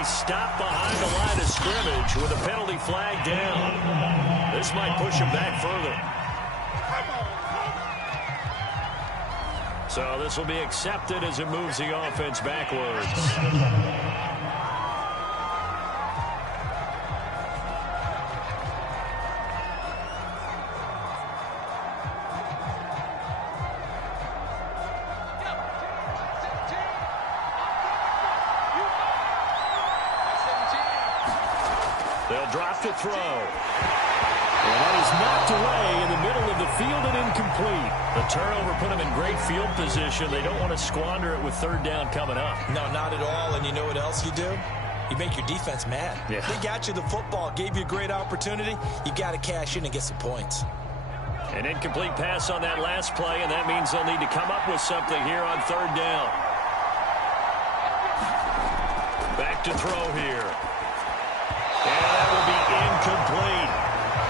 be stopped behind the line of scrimmage with a penalty flag down. This might push him back further. So this will be accepted as it moves the offense backwards. They'll drop to throw. And that is knocked away in the middle of the field and incomplete. The turnover put them in great field position. They don't want to squander it with third down coming up. No, not at all. And you know what else you do? You make your defense mad. Yeah. They got you the football, gave you a great opportunity. You got to cash in and get some points. An incomplete pass on that last play, and that means they'll need to come up with something here on third down. Back to throw here. And that will be incomplete.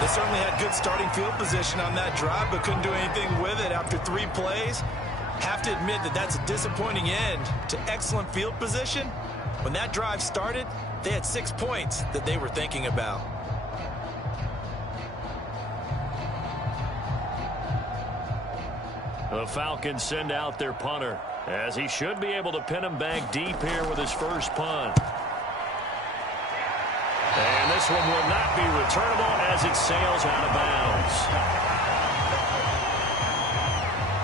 They certainly had good starting field position on that drive, but couldn't do anything with it after 3 plays. Have to admit that that's a disappointing end to excellent field position. When that drive started, they had 6 points that they were thinking about. The Falcons send out their punter, as he should be able to pin him back deep here with his first punt. And this one will not be returnable as it sails out of bounds.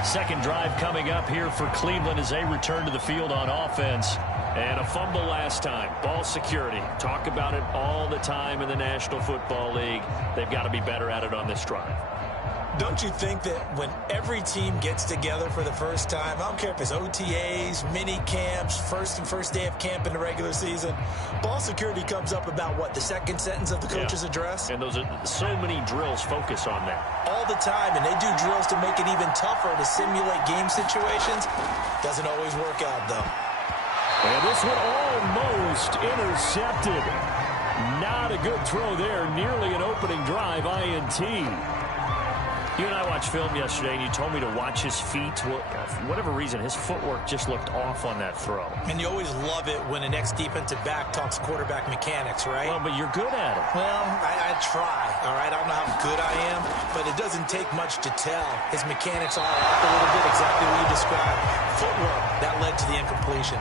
Second drive coming up here for Cleveland as they return to the field on offense. And a fumble last time. Ball security. Talk about it all the time in the National Football League. They've got to be better at it on this drive. Don't you think that when every team gets together for the first time, I don't care if it's OTAs, mini camps, first day of camp in the regular season, ball security comes up about what, the second sentence of the coach's address? And those are so many drills focus on that. All the time, and they do drills to make it even tougher to simulate game situations. Doesn't always work out, though. And this one almost intercepted. Not a good throw there. Nearly an opening drive INT. You and I watched film yesterday, and you told me to watch his feet. Well, for whatever reason, his footwork just looked off on that throw. And you always love it when an ex-defensive back talks quarterback mechanics, right? Well, but you're good at it. Well, I try, all right? I don't know how good I am, but it doesn't take much to tell. His mechanics are off a little bit, exactly what you described. Footwork, that led to the incompletion.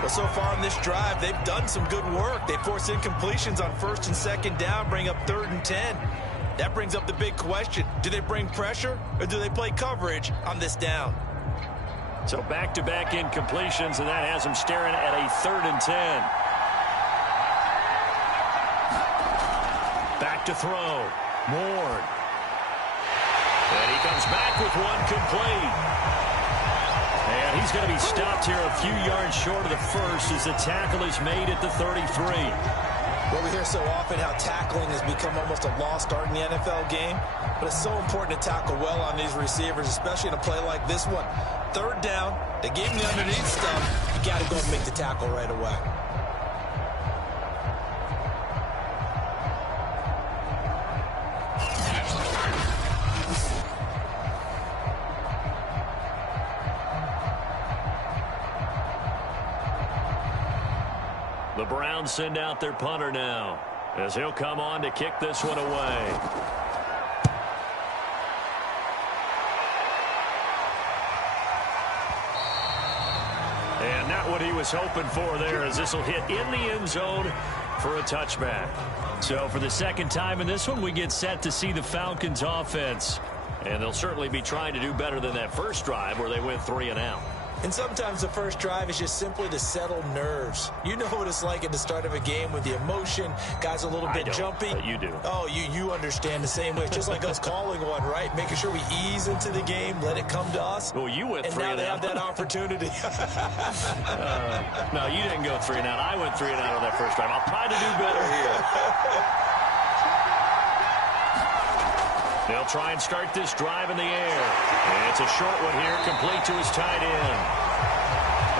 Well, so far on this drive, they've done some good work. They forced incompletions on first and second down, bring up 3rd and 10. That brings up the big question. Do they bring pressure or do they play coverage on this down? So back-to-back incompletions, and that has them staring at a 3rd and 10. Back to throw. Ward. And he comes back with one complete. And he's going to be stopped here a few yards short of the first as the tackle is made at the 33. Well, we hear so often how tackling has become almost a lost art in the NFL game, but it's so important to tackle well on these receivers, especially in a play like this one. 3rd down, they gave him the underneath stuff. You got to go and make the tackle right away. The Browns send out their punter now, as he'll come on to kick this one away. And not what he was hoping for there, as this will hit in the end zone for a touchback. So for the second time in this one, we get set to see the Falcons offense. And they'll certainly be trying to do better than that first drive where they went 3 and out. And sometimes the first drive is just simply to settle nerves. You know what it's like at the start of a game with the emotion. Guys a little bit jumpy. But you do. Oh, you understand the same way. It's just like us calling one, right? Making sure we ease into the game, let it come to us. Well, you went 3 and out. And now they have that opportunity. No, you didn't go 3 and out. I went 3 and out on that first drive. I'll try to do better here. They'll try and start this drive in the air. And it's a short one here, complete to his tight end.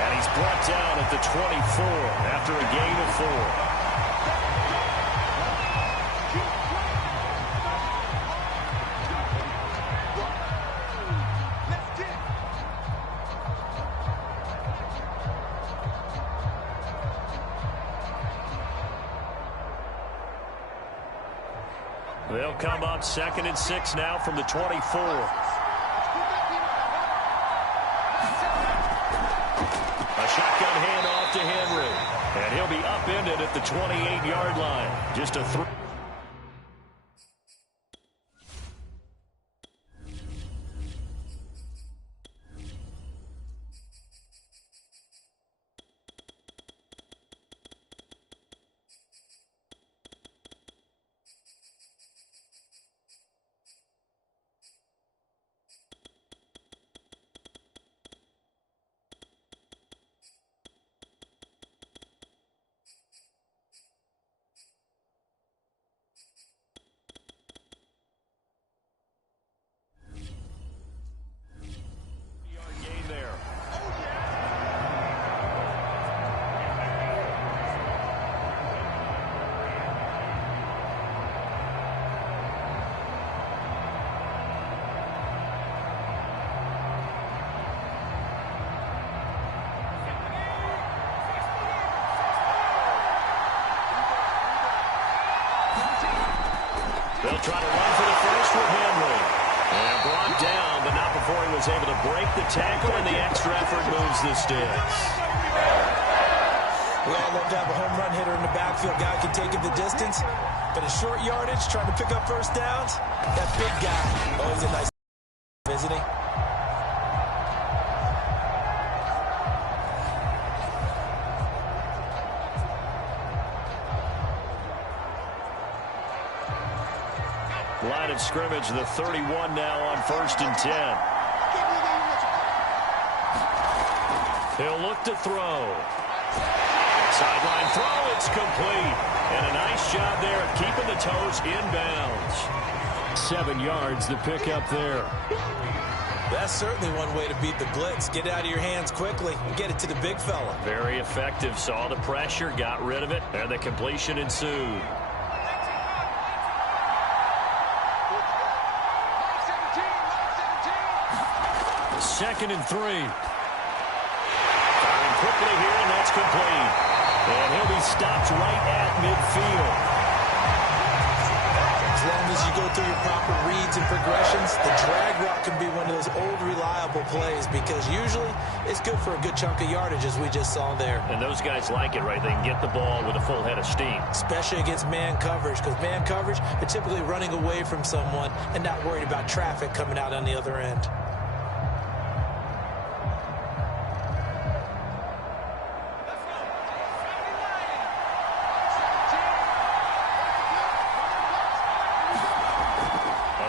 And he's brought down at the 24 after a gain of 4. They'll come up 2nd and 6 now from the 24. A shotgun handoff to Henry. And he'll be upended at the 28-yard line. Just a 3. They'll try to run for the first with Henry. And brought down, but not before he was able to break the tackle, and the extra effort moves the sticks. We all love to have a home run hitter in the backfield. Guy can take it the distance, but in short yardage, trying to pick up first downs, that big guy, oh, he's a nice, isn't he? Line of scrimmage, the 31 now on 1st and 10. He'll look to throw. Sideline throw, it's complete. And a nice job there of keeping the toes inbounds. 7 yards, the pickup there. That's certainly one way to beat the blitz. Get it out of your hands quickly and get it to the big fella. Very effective. Saw the pressure, got rid of it, and the completion ensued. 2nd and 3. Firing quickly here, and that's complete. And he'll be stopped right at midfield. As long as you go through your proper reads and progressions, the drag route can be one of those old reliable plays because usually it's good for a good chunk of yardage, as we just saw there. And those guys like it, right? They can get the ball with a full head of steam. Especially against man coverage, because man coverage, they're typically running away from someone and not worried about traffic coming out on the other end.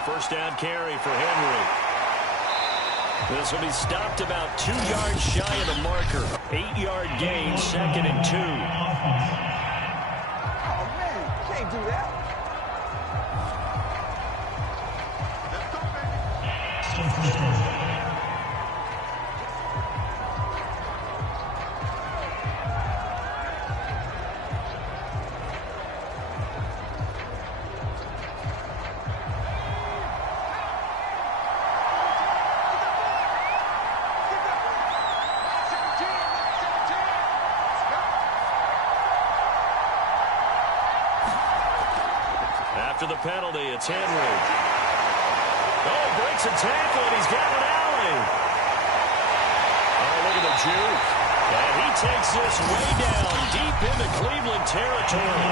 First down carry for Henry. This will be stopped about 2 yards shy of the marker. 8-yard gain, 2nd and 2. Oh, man, you can't do that. After the penalty, it's Henry. Oh, breaks a tackle, and he's got an alley. Oh, look at the juke. And he takes this way down, deep into Cleveland territory.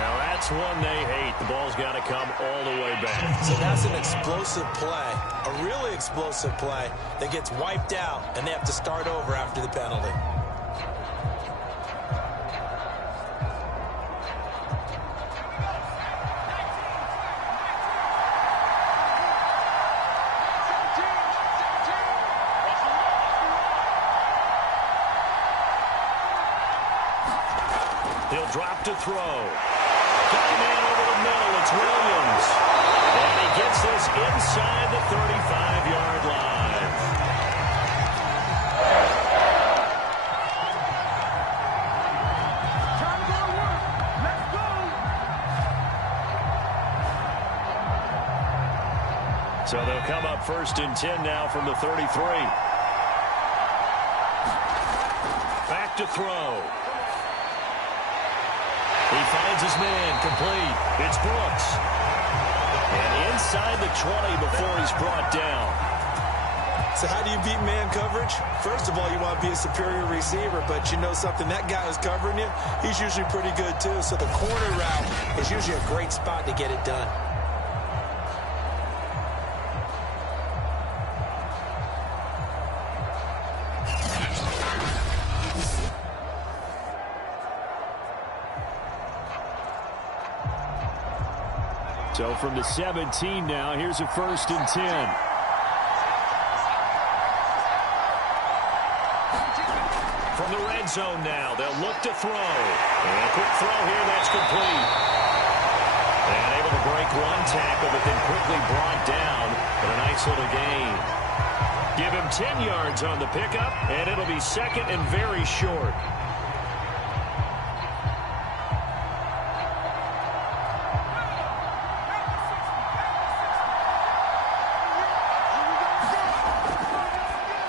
Now, that's one they hate. The ball's got to come all the way back. So that's an explosive play, a really explosive play that gets wiped out, and they have to start over after the penalty. He'll drop to throw. Got a man over the middle. It's Williams. And he gets this inside the 35-yard line. Time to go to work. Let's go. So they'll come up 1st and 10 now from the 33. Back to throw. He finds his man, complete. It's Brooks. And inside the 20 before he's brought down. So how do you beat man coverage? First of all, you want to be a superior receiver, but you know something, that guy who's covering you, he's usually pretty good too. So the corner route is usually a great spot to get it done. So from the 17 now, here's a 1st and 10. From the red zone now, they'll look to throw. And a quick throw here, that's complete. And able to break one tackle, but then quickly brought down. But a nice little gain. Give him 10 yards on the pickup, and it'll be 2nd and very short.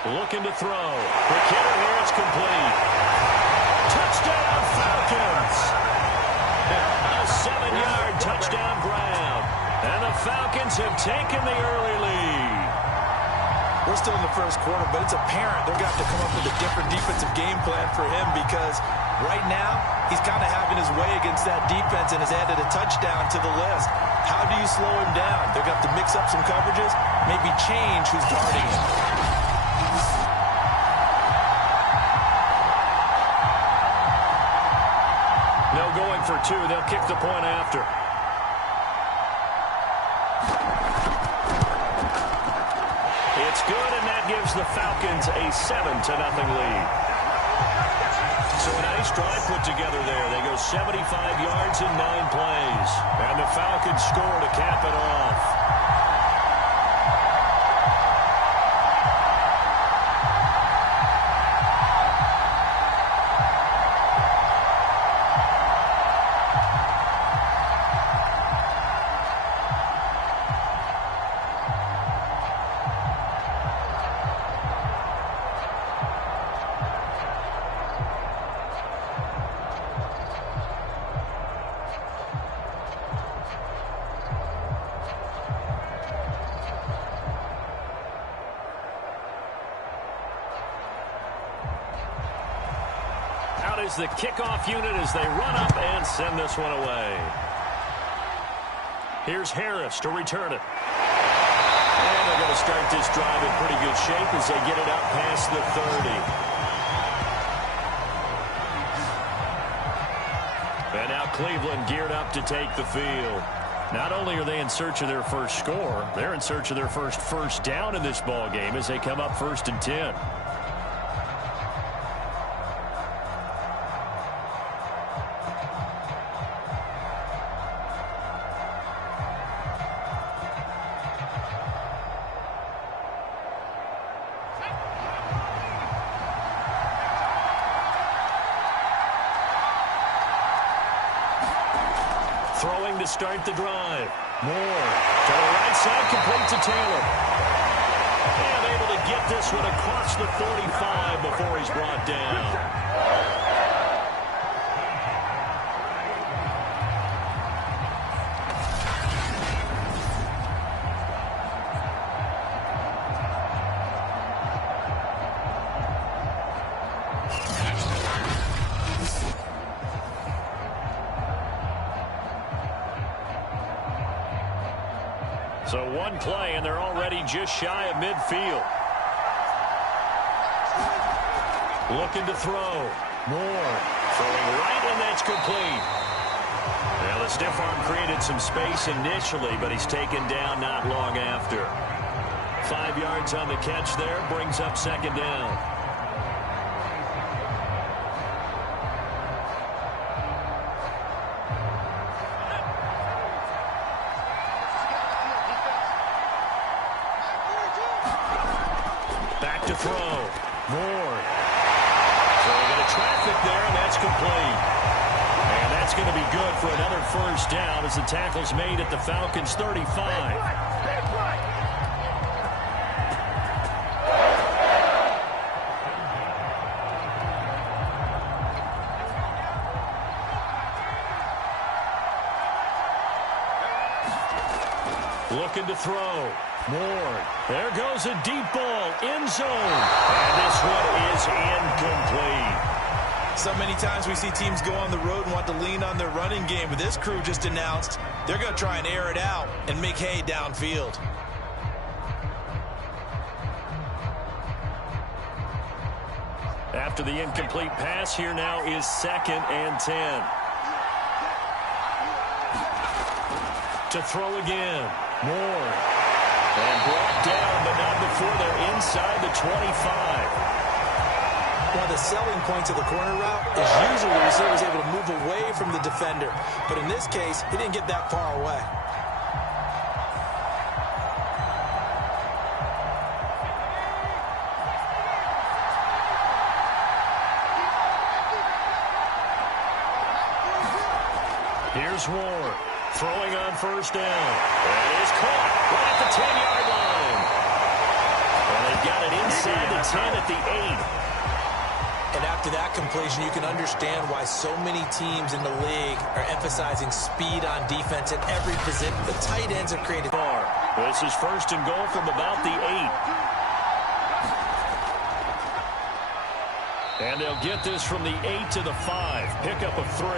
Looking to throw. Quick hitter here, it's complete. Touchdown, Falcons! A 7-yard touchdown grab. And the Falcons have taken the early lead. We're still in the first quarter, but it's apparent they're going to have to come up with a different defensive game plan for him because right now he's kind of having his way against that defense and has added a touchdown to the list. How do you slow him down? They're going to have to mix up some coverages, maybe change who's guarding him. No going for 2. They'll kick the point after. It's good, and that gives the Falcons a 7-0 lead. So a nice drive put together there. They go 75 yards in 9 plays. And the Falcons score to cap it off. Is the kickoff unit as they run up and send this one away. Here's Harris to return it. And they're going to start this drive in pretty good shape as they get it out past the 30. And now Cleveland geared up to take the field. Not only are they in search of their first score, they're in search of their first down in this ball game as they come up 1st and 10. Throwing to start the drive. Moore to the right side, complete to Taylor. And able to get this one across the 45 before he's brought down. So one play, and they're already just shy of midfield. Looking to throw. Moore throwing right, and that's complete. Well, the stiff arm created some space initially, but he's taken down not long after. 5 yards on the catch there, brings up 2nd down. To throw. Moore. Throwing into traffic there, and that's complete. And that's going to be good for another 1st down as the tackle's made at the Falcons' 35. Looking to throw. Ward. There goes a deep ball. End zone. And this one is incomplete. So many times we see teams go on the road and want to lean on their running game, but this crew just announced they're going to try and air it out and make hay downfield. After the incomplete pass, here now is 2nd and 10. To throw again. Ward. And brought down, but not before they're inside the 25. One of the selling points of the corner route is usually the receiver is able to move away from the defender. But in this case, he didn't get that far away. Here's Ward. Throwing on 1st down. And it is caught right at the 10-yard line. And they've got it inside the 10 at the 8. And after that completion, you can understand why so many teams in the league are emphasizing speed on defense at every position. The tight ends are created. This is 1st and goal from about the 8. And they'll get this from the 8 to the 5. Pickup of 3.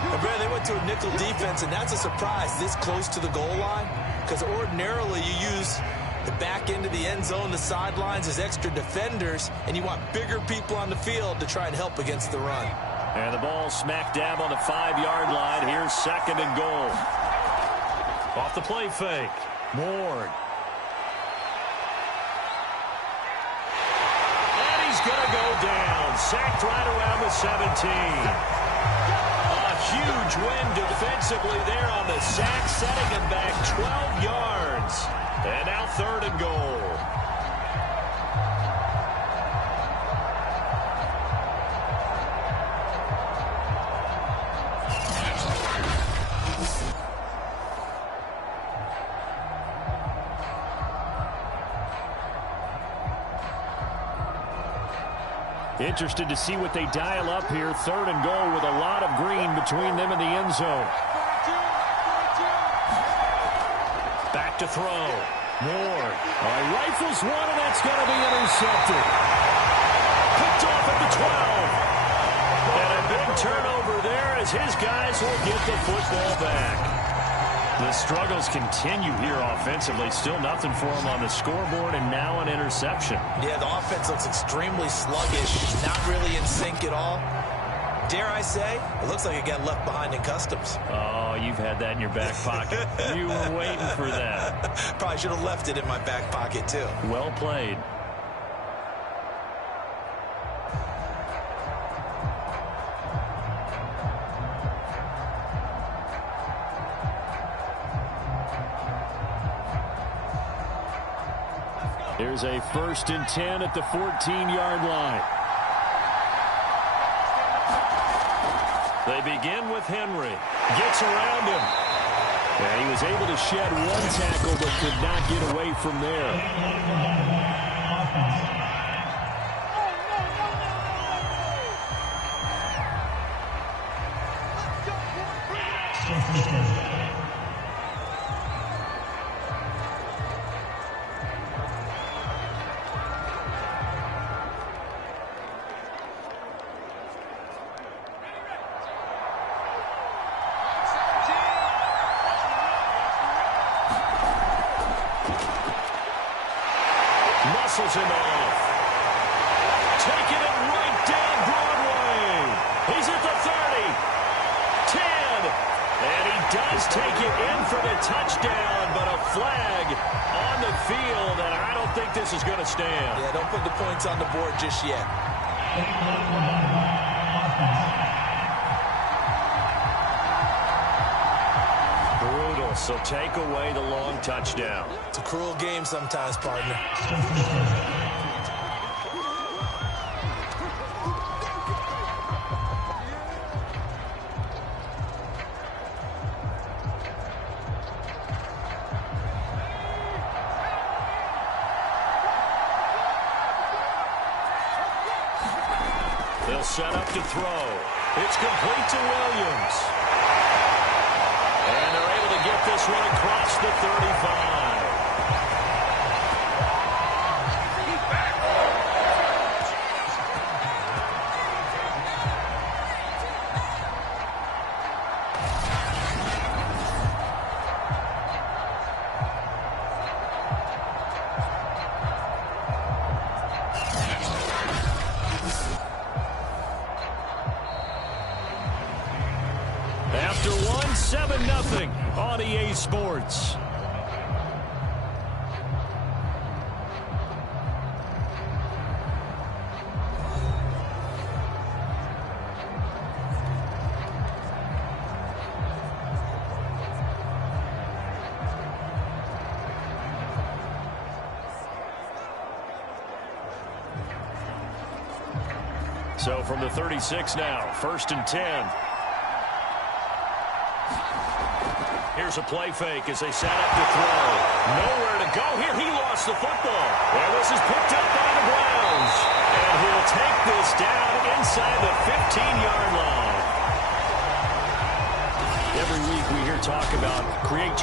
And Brad, they went to a nickel defense, and that's a surprise this close to the goal line, because ordinarily you use the back end of the end zone, the sidelines as extra defenders, and you want bigger people on the field to try and help against the run. And the ball smack dab on the 5-yard line. Here's 2nd and goal. Off the play fake. Ward. And he's going to go down. Sacked right around the 17. Huge win defensively there on the sack, setting him back 12 yards. And now 3rd and goal. Interested to see what they dial up here. 3rd and goal with a lot of green between them and the end zone. Back to throw. Ward. Rifles one, and that's going to be intercepted. Picked off at the 12. And a big turnover there as his guys will get the football back. The struggles continue here offensively. Still nothing for them on the scoreboard, and now an interception. Yeah, the offense looks extremely sluggish. Not really in sync at all. Dare I say, it looks like it got left behind in customs. Oh, you've had that in your back pocket. You were waiting for that. Probably should have left it in my back pocket, too. Well played. Here's a 1st and 10 at the 14-yard line. They begin with Henry. Gets around him. And he was able to shed one tackle but could not get away from there. Muscles him off. Taking it right down Broadway. He's at the 30. 10. And he does take it in for the touchdown, but a flag on the field, and I don't think this is going to stand. Yeah, don't put the points on the board just yet. Brutal, so take away the long touchdown. It's a cruel game sometimes, partner. They'll set up to throw. It's complete to Williams. And they're able to to get this one across the 35. After one, 7-0 on EA Sports. So from the 36 now, 1st and 10. Here's a play fake as they set up to throw. Nowhere to go here. He lost the football. And this is picked up by the Browns. And he'll take this down inside the 15-yard line. Every week we hear talk about create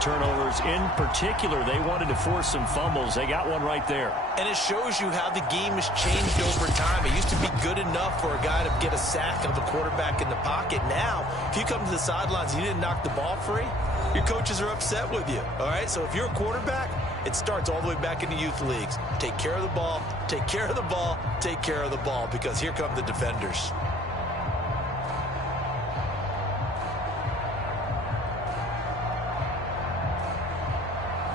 turnovers. In particular, they wanted to force some fumbles. They got one right there. And it shows you how the game has changed over time. It used to be good enough for a guy to get a sack of the quarterback in the pocket. Now, if you come to the sidelines and you didn't knock the ball free, your coaches are upset with you. All right? So if you're a quarterback, it starts all the way back in the youth leagues. Take care of the ball, take care of the ball, take care of the ball, because here come the defenders.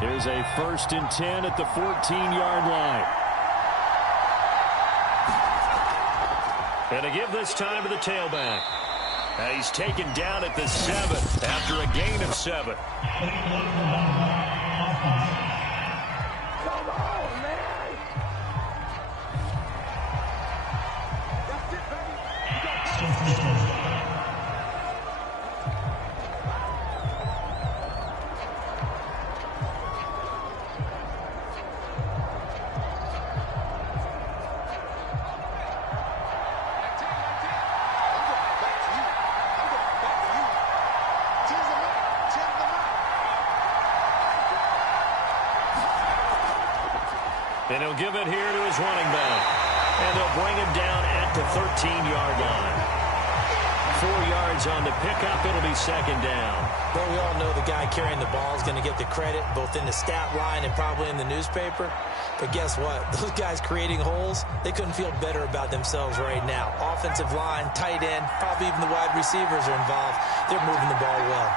Here's a 1st and 10 at the 14-yard line. And to give this time to the tailback. And he's taken down at the 7 after a gain of 7. Come on, man. That's it, baby. And he'll give it here to his running back. And they'll bring him down at the 13-yard line. 4 yards on the pickup. It'll be 2nd down. Well, we all know the guy carrying the ball is going to get the credit, both in the stat line and probably in the newspaper. But guess what? Those guys creating holes, they couldn't feel better about themselves right now. Offensive line, tight end, probably even the wide receivers are involved. They're moving the ball well.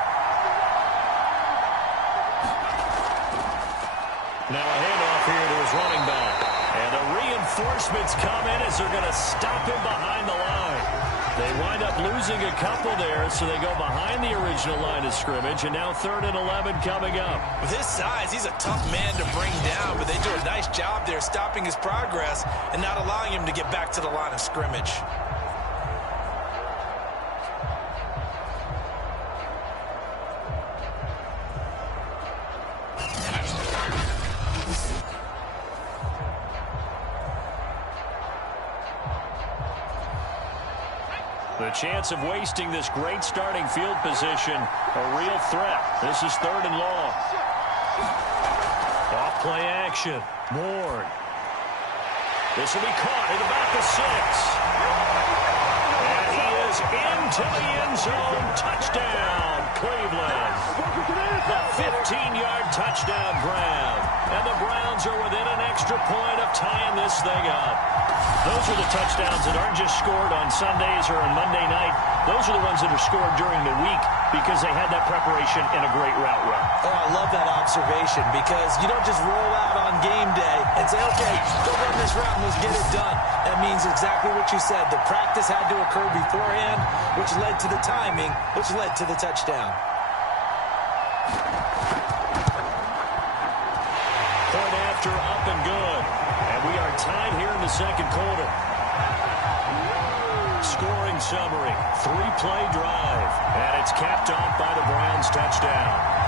Now a handoff here to his running back. And the reinforcements come in as they're going to stop him behind the line. They wind up losing a couple there, so they go behind the original line of scrimmage. And now 3rd and 11 coming up. With his size, he's a tough man to bring down, but they do a nice job there stopping his progress and not allowing him to get back to the line of scrimmage. The chance of wasting this great starting field position, a real threat. This is 3rd and long. Off play action. Ward. This will be caught at about the 6. And he is into the end zone. Touchdown, Cleveland. The 15-yard touchdown grab. And the Browns are within an extra point of tying this thing up. Those are the touchdowns that aren't just scored on Sundays or on Monday night. Those are the ones that are scored during the week because they had that preparation and a great route run. Oh, I love that observation because you don't just roll out on game day and say, okay, go run this route and let's get it done. That means exactly what you said. The practice had to occur beforehand, which led to the timing, which led to the touchdown. Point after, up and good. And we are tied here in the 2nd quarter. Scoring summary, 3-play drive. And it's capped off by the Browns touchdown.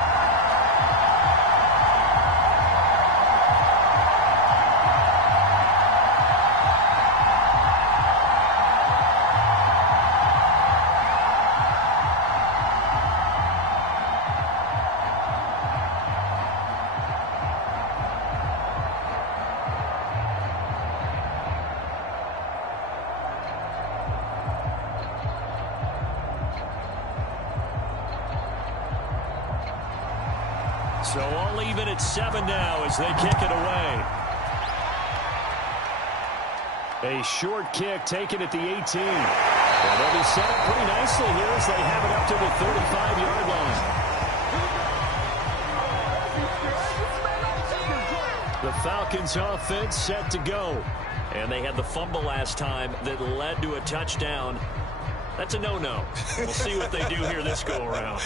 So all even at 7 now as they kick it away. A short kick taken at the 18. And they'll be set up pretty nicely here as they have it up to the 35-yard line. The Falcons offense set to go. And they had the fumble last time that led to a touchdown. That's a no-no. We'll see what they do here this go-around.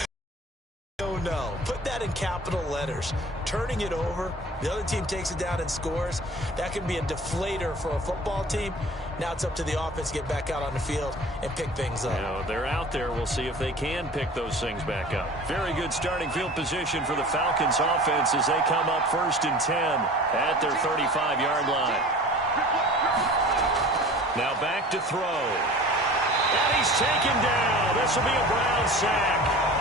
No. Put that in capital letters. Turning it over, the other team takes it down and scores. That can be a deflator for a football team. Now it's up to the offense to get back out on the field and pick things up. You know, they're out there. We'll see if they can pick those things back up. Very good starting field position for the Falcons offense as they come up 1st and 10 at their 35-yard line. Now back to throw. And he's taken down. This will be a Brown sack.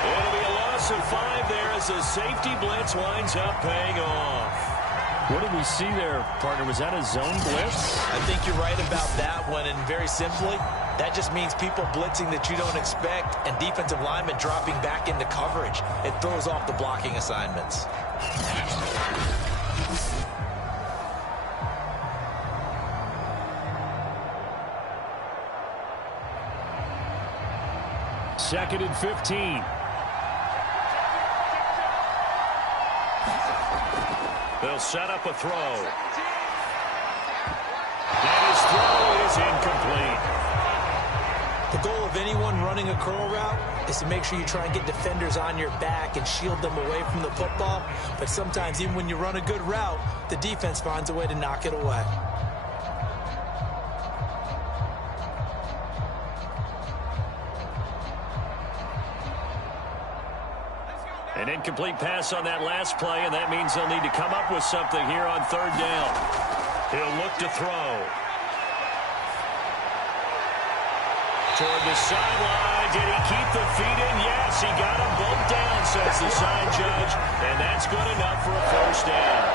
It'll be a loss of 5 there as the safety blitz winds up paying off. What did we see there, partner? Was that a zone blitz? I think you're right about that one, and very simply, that just means people blitzing that you don't expect and defensive linemen dropping back into coverage. It throws off the blocking assignments. Second and 15. They'll set up a throw. And his throw is incomplete. The goal of anyone running a curl route is to make sure you try and get defenders on your back and shield them away from the football. But sometimes even when you run a good route, the defense finds a way to knock it away. An incomplete pass on that last play, and that means they'll need to come up with something here on 3rd down. He'll look to throw. Toward the sideline. Did he keep the feet in? Yes, he got him bumped down, says the side judge, and that's good enough for a 1st down.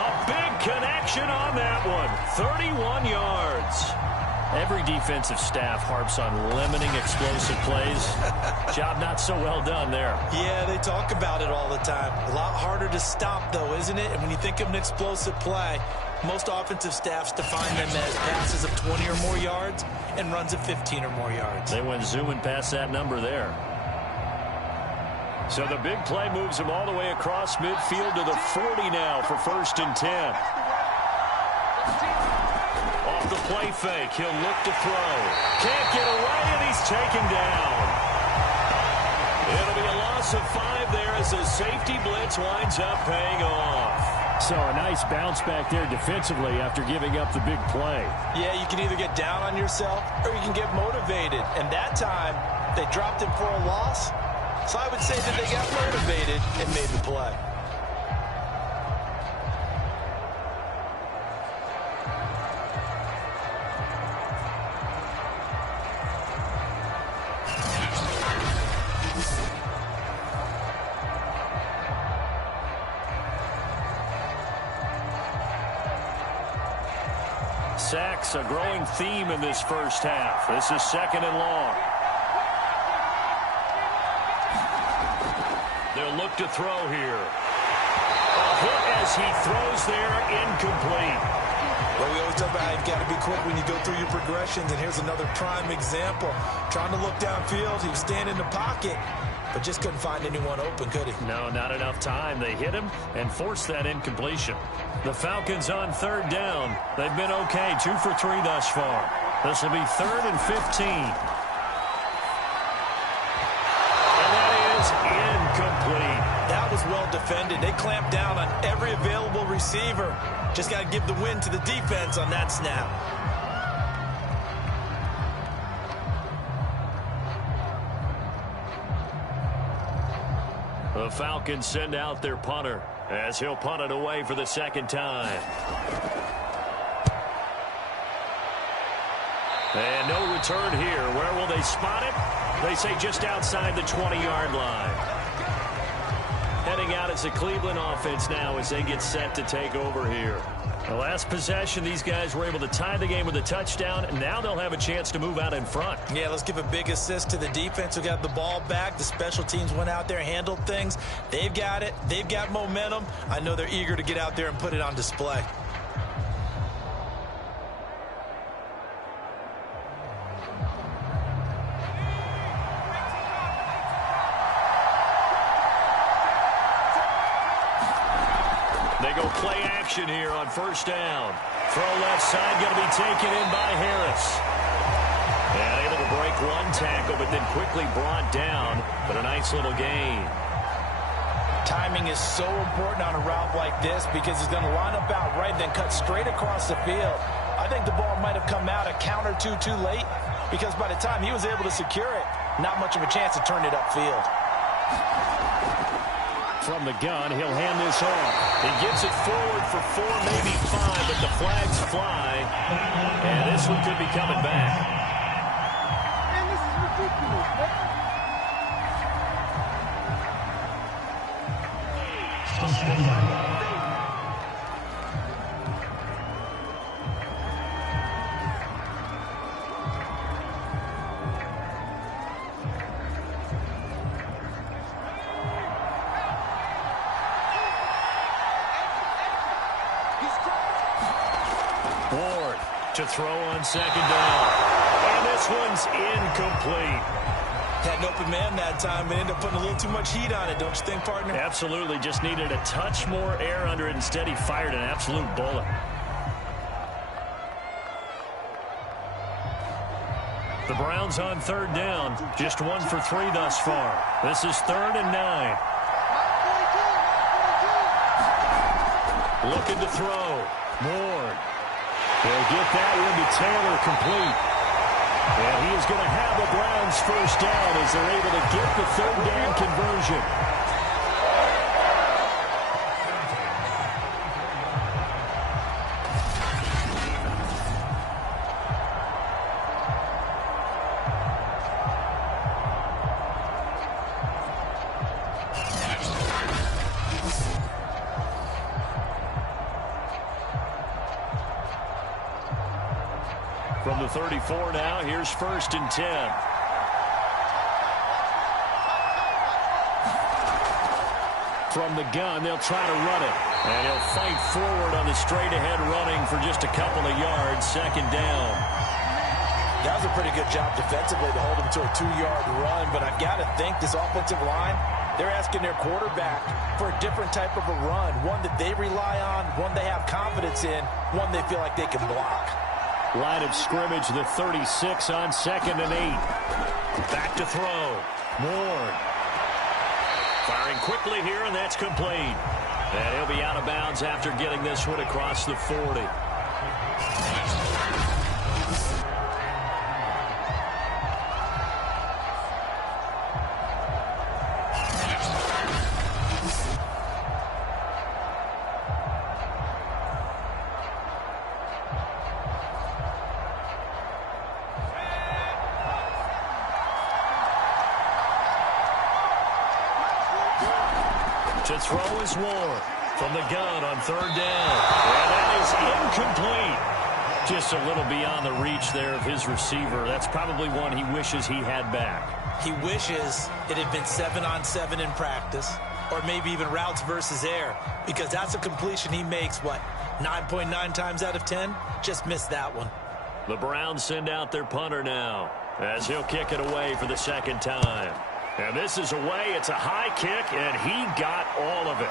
A big connection on that one. 31 yards. Every defensive staff harps on limiting explosive plays. Job not so well done there. Yeah, they talk about it all the time. A lot harder to stop, though, isn't it? And when you think of an explosive play, most offensive staffs define them as passes of 20 or more yards and runs of 15 or more yards. They went zooming past that number there. So the big play moves them all the way across midfield to the 40 now for 1st and 10. Off the play fake, he'll look to throw. Can't get away, and he's taken down. It'll be a loss of 5 there as the safety blitz winds up paying off. So a nice bounce back there defensively after giving up the big play. Yeah, you can either get down on yourself or you can get motivated. And that time, they dropped him for a loss. So I would say that they got motivated and made the play. Sacks, a growing theme in this 1st half. This is 2nd and long. They'll look to throw here. A hit as he throws there, incomplete. Well, we always talk about how you've got to be quick when you go through your progressions, and here's another prime example. Trying to look downfield, he was standing in the pocket, but just couldn't find anyone open, could he? No, not enough time. They hit him and forced that incompletion. The Falcons on 3rd down. They've been okay, 2 for 3 thus far. This will be 3rd and 15. And that is incomplete. That was well defended. They clamped down on every available receiver. Just got to give the win to the defense on that snap. The Falcons send out their punter as he'll punt it away for the 2nd time. And no return here. Where will they spot it? They say just outside the 20-yard line. Heading out as the Cleveland offense now as they get set to take over here. The last possession, these guys were able to tie the game with a touchdown, and now they'll have a chance to move out in front. Yeah, let's give a big assist to the defense who got the ball back. The special teams went out there, handled things. They've got it. They've got momentum. I know they're eager to get out there and put it on display. They go play action here on first down. Throw left side, going to be taken in by Harris. And able to break one tackle, but then quickly brought down. But a nice little gain. Timing is so important on a route like this because he's going to line up out right, then cut straight across the field. I think the ball might have come out a count or two too late because by the time he was able to secure it, not much of a chance to turn it upfield. From the gun, he'll hand this off. He gets it forward for 4, maybe 5, but the flags fly. And this one could be coming back. Man, this is ridiculous, man. Ward to throw on second down. And this one's incomplete. Had an open man that time and ended up putting a little too much heat on it, don't you think, partner? Absolutely. Just needed a touch more air under it. Instead, he fired an absolute bullet. The Browns on third down. Just 1 for 3 thus far. This is 3rd and 9. Looking to throw. Ward. They'll get that one to Taylor complete. And he is going to have the Browns first down as they're able to get the 3rd down conversion. From the 34 now, here's 1st and 10. From the gun, they'll try to run it. And he'll fight forward on the straight-ahead running for just a couple of yards. 2nd down. That was a pretty good job defensively to hold him to a 2-yard run. But I've got to think this offensive line, they're asking their quarterback for a different type of a run. One that they rely on, one they have confidence in, one they feel like they can block. Line of scrimmage, the 36 on 2nd and 8. Back to throw. Ward. Firing quickly here, and that's complete. And he'll be out of bounds after getting this one across the 40. To throw is Ward from the gun on 3rd down. And that is incomplete. Just a little beyond the reach there of his receiver. That's probably one he wishes he had back. He wishes it had been 7-on-7 in practice, or maybe even routes versus air, because that's a completion he makes, 9.9 times out of 10? Just missed that one. The Browns send out their punter now as he'll kick it away for the 2nd time. And this is away. It's a high kick, and he got all of it.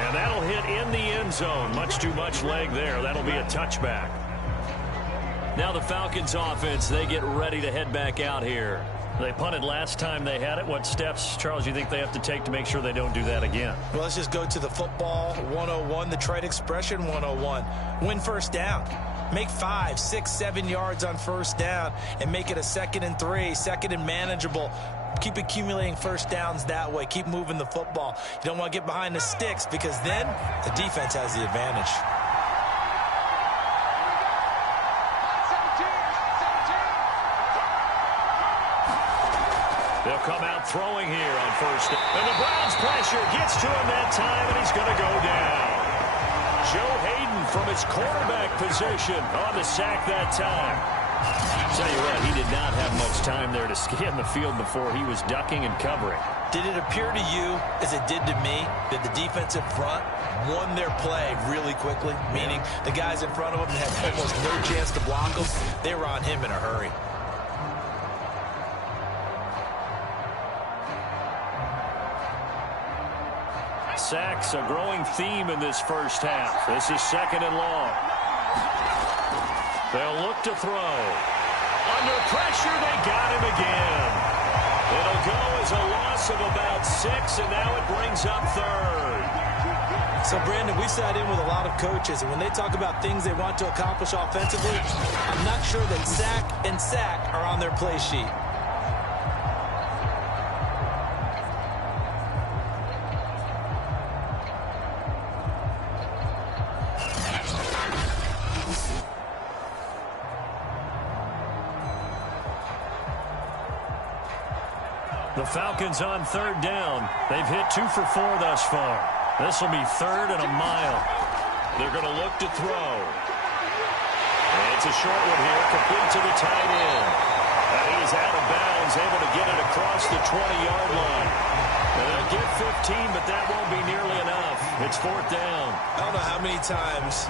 And that'll hit in the end zone. Much too much leg there. That'll be a touchback. Now the Falcons offense, they get ready to head back out here. They punted last time they had it. What steps, Charles, you think they have to take to make sure they don't do that again? Well, let's just go to the football 101, the trade expression 101. Win first down. Make 5, 6, 7 yards on first down and make it a 2nd and 3, 2nd and manageable. Keep accumulating first downs that way. Keep moving the football. You don't want to get behind the sticks because then the defense has the advantage. They'll come out throwing here on first. And the Browns pressure gets to him that time, and he's going to go down. Joe Hayden from his quarterback position on the sack that time. Tell you what, he did not have much time there to scan the field before he was ducking and covering. Did it appear to you, as it did to me, that the defensive front won their play really quickly? Meaning the guys in front of them had almost no chance to block them. They were on him in a hurry. Sacks, a growing theme in this first half. This is 2nd and long. They'll look to throw. Under pressure, they got him again. It'll go as a loss of about 6, and now it brings up 3rd. So, Brandon, we've sat in with a lot of coaches, and when they talk about things they want to accomplish offensively, I'm not sure that sack and sack are on their play sheet. The Falcons on 3rd down. They've hit 2 for 4 thus far. This will be 3rd and a mile. They're going to look to throw. And it's a short one here, complete to the tight end. And he's out of bounds, able to get it across the 20-yard line. And they'll get 15, but that won't be nearly enough. It's 4th down. I don't know how many times,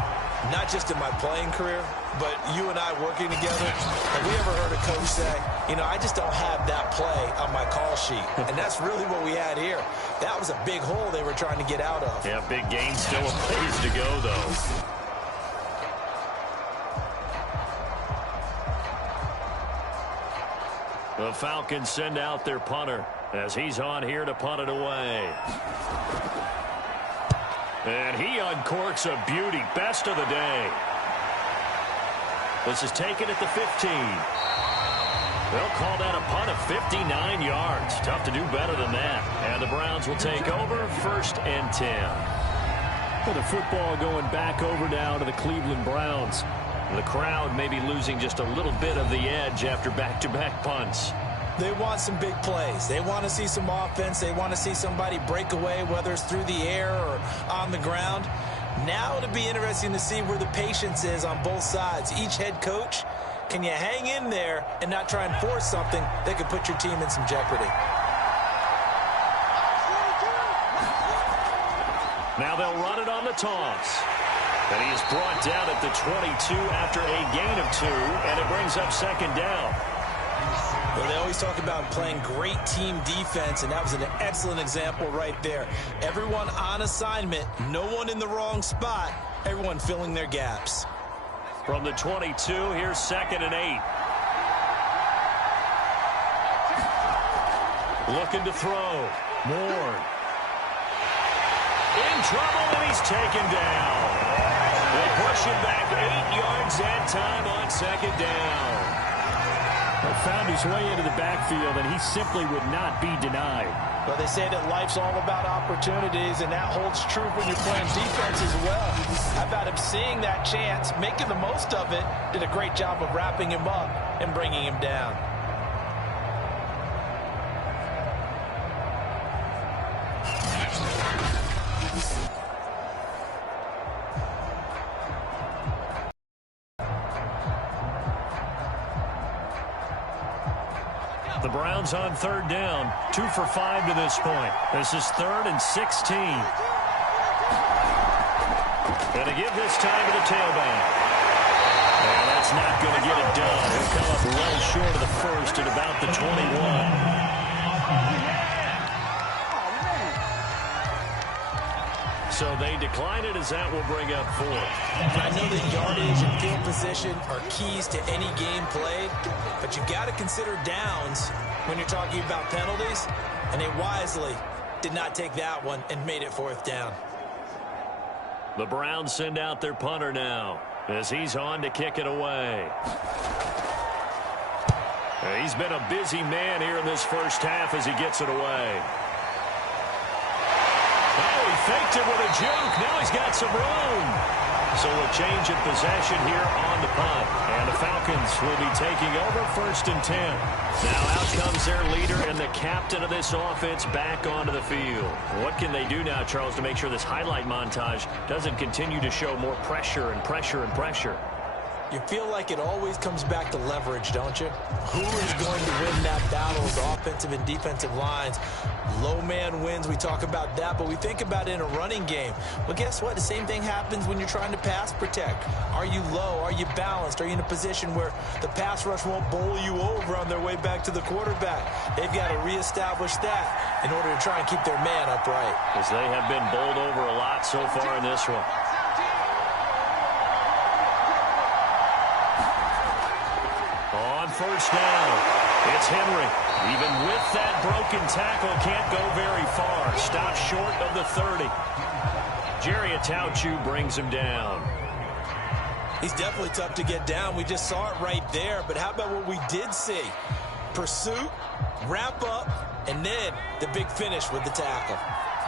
not just in my playing career, but you and I working together, have we ever heard a coach say, you know, I just don't have that play on my call sheet. And that's really what we had here. That was a big hole they were trying to get out of. Yeah, big gain, still a ways to go, though. The Falcons send out their punter as he's on here to punt it away. And he uncorks a beauty. Best of the day. This is taken at the 15. They'll call that a punt of 59 yards. Tough to do better than that. And the Browns will take over 1st and 10. Well, the football going back over now to the Cleveland Browns. The crowd may be losing just a little bit of the edge after back-to-back punts. They want some big plays. They want to see some offense. They want to see somebody break away, whether it's through the air or on the ground. Now it'll be interesting to see where the patience is on both sides. Each head coach, can you hang in there and not try and force something that could put your team in some jeopardy? Now they'll run it on the toss. And he is brought down at the 22 after a gain of 2, and it brings up 2nd down. Well, they always talk about playing great team defense, and that was an excellent example right there. Everyone on assignment, no one in the wrong spot, everyone filling their gaps. From the 22, here's 2nd and 8. Looking to throw. Moore. In trouble, and he's taken down. They push him back 8 yards that time on 2nd down. Well, found his way into the backfield, and he simply would not be denied. Well, they say that life's all about opportunities, and that holds true when you're playing defense as well. How about him seeing that chance, making the most of it, did a great job of wrapping him up and bringing him down. The Browns on 3rd down, 2 for 5 to this point. This is 3rd and 16. Going to give this time to the tailback. And that's not going to get it done. He'll come up well short of the first at about the 21. So they decline it as that will bring up 4th. I know that yardage and field position are keys to any game played, but you got to consider downs when you're talking about penalties, and they wisely did not take that one and made it 4th down. The Browns send out their punter now as he's on to kick it away. He's been a busy man here in this first half as he gets it away. Oh, he faked it with a juke. Now he's got some room. So a change of possession here on the punt. And the Falcons will be taking over 1st and 10. Now out comes their leader and the captain of this offense back onto the field. What can they do now, Charles, to make sure this highlight montage doesn't continue to show more pressure and pressure and pressure? You feel like it always comes back to leverage, don't you? Who is going to win that battle of the offensive and defensive lines? Low man wins. We talk about that, but we think about it in a running game. Well, guess what? The same thing happens when you're trying to pass protect. Are you low? Are you balanced? Are you in a position where the pass rush won't bowl you over on their way back to the quarterback? They've got to reestablish that in order to try and keep their man upright. Because they have been bowled over a lot so far in this one. On 1st down, it's Henry. Even with that broken tackle, can't go very far. Stopped short of the 30. Jerry Atauchu brings him down. He's definitely tough to get down. We just saw it right there. But how about what we did see? Pursuit, wrap up, and then the big finish with the tackle.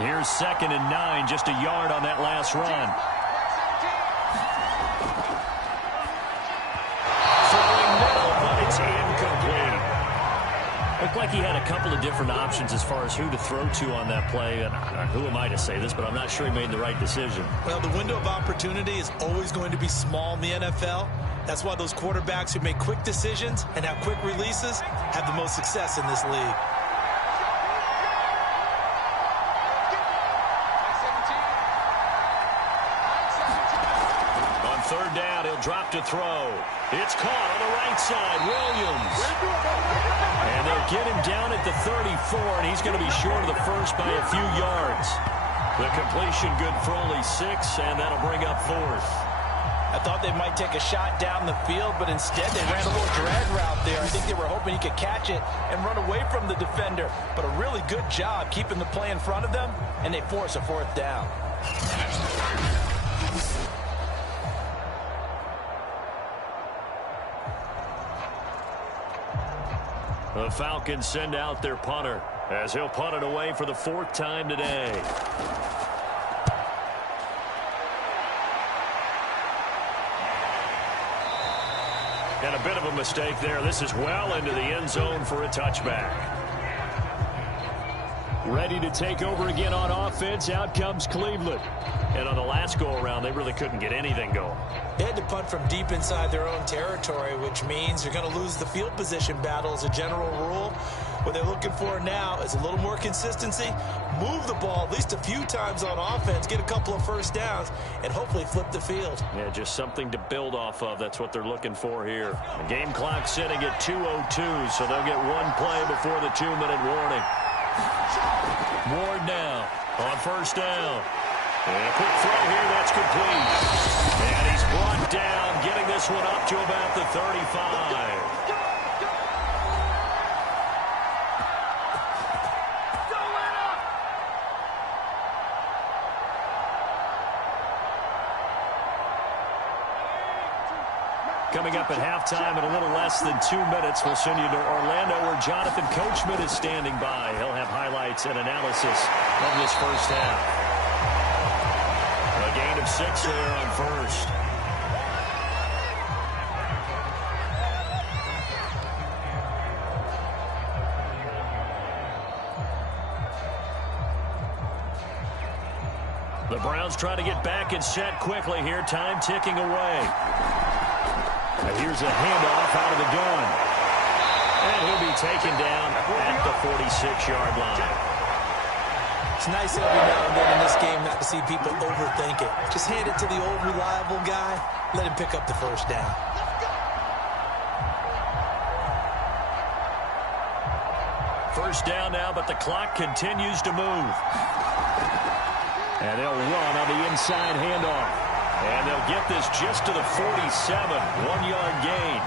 Here's 2nd and 9, just a yard on that last run. It's incomplete. Looked like he had a couple of different options as far as who to throw to on that play. And who am I to say this, but I'm not sure he made the right decision. Well, the window of opportunity is always going to be small in the NFL. That's why those quarterbacks who make quick decisions and have quick releases have the most success in this league. On 3rd down, he'll drop to throw. It's caught on the right side. Williams. And they'll get him down at the 34, and he's going to be short of the first by a few yards. The completion good for only 6, and that'll bring up 4th. I thought they might take a shot down the field, but instead they ran a little drag route there. I think they were hoping he could catch it and run away from the defender. But a really good job keeping the play in front of them, and they force a 4th down. The Falcons send out their punter as he'll punt it away for the 4th time today. And a bit of a mistake there. This is well into the end zone for a touchback. Ready to take over again on offense. Out comes Cleveland. And on the last go-around, they really couldn't get anything going. They had to punt from deep inside their own territory, which means you're going to lose the field position battle as a general rule. What they're looking for now is a little more consistency, move the ball at least a few times on offense, get a couple of 1st downs, and hopefully flip the field. Yeah, just something to build off of. That's what they're looking for here. The game clock sitting at 2:02, so they'll get one play before the 2-minute warning. Ward now on 1st down. And a quick throw here, that's complete. And he's brought down, getting this one up to about the 35. Coming up at halftime in a little less than 2 minutes, we'll send you to Orlando where Jonathan Coachman is standing by. He'll have highlights and analysis of this 1st half. A gain of 6 there on 1st. The Browns trying to get back and set quickly here. Time ticking away. And here's a handoff out of the gun. And he'll be taken down at the 46-yard line. It's nice every now and then in this game not to see people overthink it. Just hand it to the old reliable guy. Let him pick up the 1st down. First down now, but the clock continues to move. And they'll run on the inside handoff. And they'll get this just to the 47, 1-yard gain.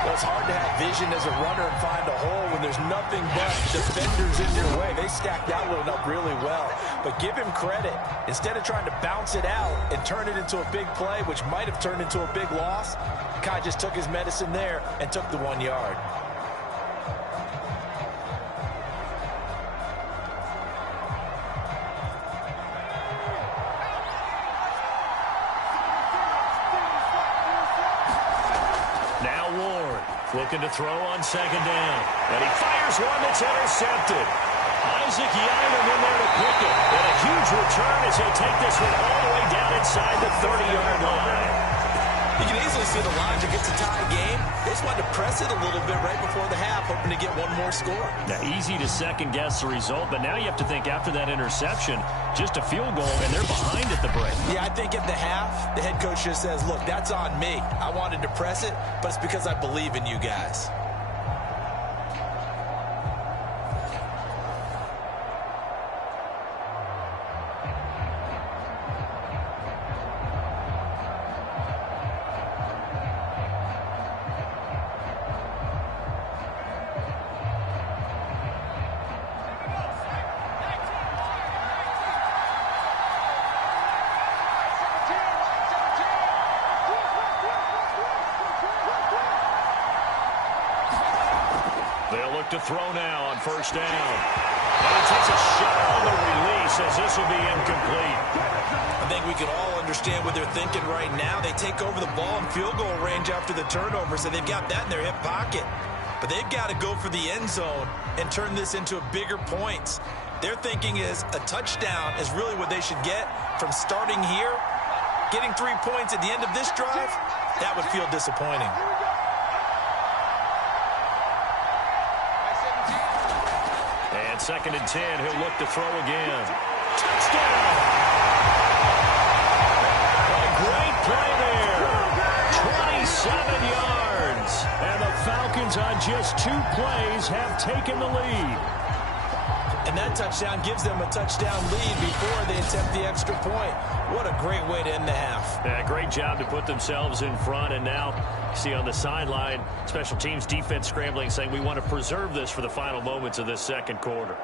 Well, it's hard to have vision as a runner and find a hole when there's nothing but defenders in your way. They stacked that one up really well. But give him credit. Instead of trying to bounce it out and turn it into a big play, which might have turned into a big loss, Kai just took his medicine there and took the 1 yard. Looking to throw on second down. And he fires one that's intercepted. Isaac Yiadom in there to pick it. And a huge return as he'll take this one all the way down inside the 30-yard line. You can easily see the logic. It's a tie game. They just wanted to press it a little bit right before the half, hoping to get one more score. Now, easy to second-guess the result, but now you have to think after that interception, just a field goal, and they're behind at the break. Yeah, I think at the half, the head coach just says, look, that's on me. I wanted to press it, but it's because I believe in you guys. To throw now on first down. And he takes a shot on the release as this will be incomplete. I think we can all understand what they're thinking right now. They take over the ball in field goal range after the turnover, so they've got that in their hip pocket. But they've got to go for the end zone and turn this into a bigger points. Their thinking is a touchdown is really what they should get from starting here. Getting 3 points at the end of this drive, that would feel disappointing. Second and 10, he'll look to throw again. Touchdown! A great play there. 27 yards. And the Falcons on just 2 plays have taken the lead. And that touchdown gives them a touchdown lead before they attempt the extra point. What a great way to end the half. Yeah, great job to put themselves in front. And now, see on the sideline, special teams defense scrambling, saying we want to preserve this for the final moments of this second quarter.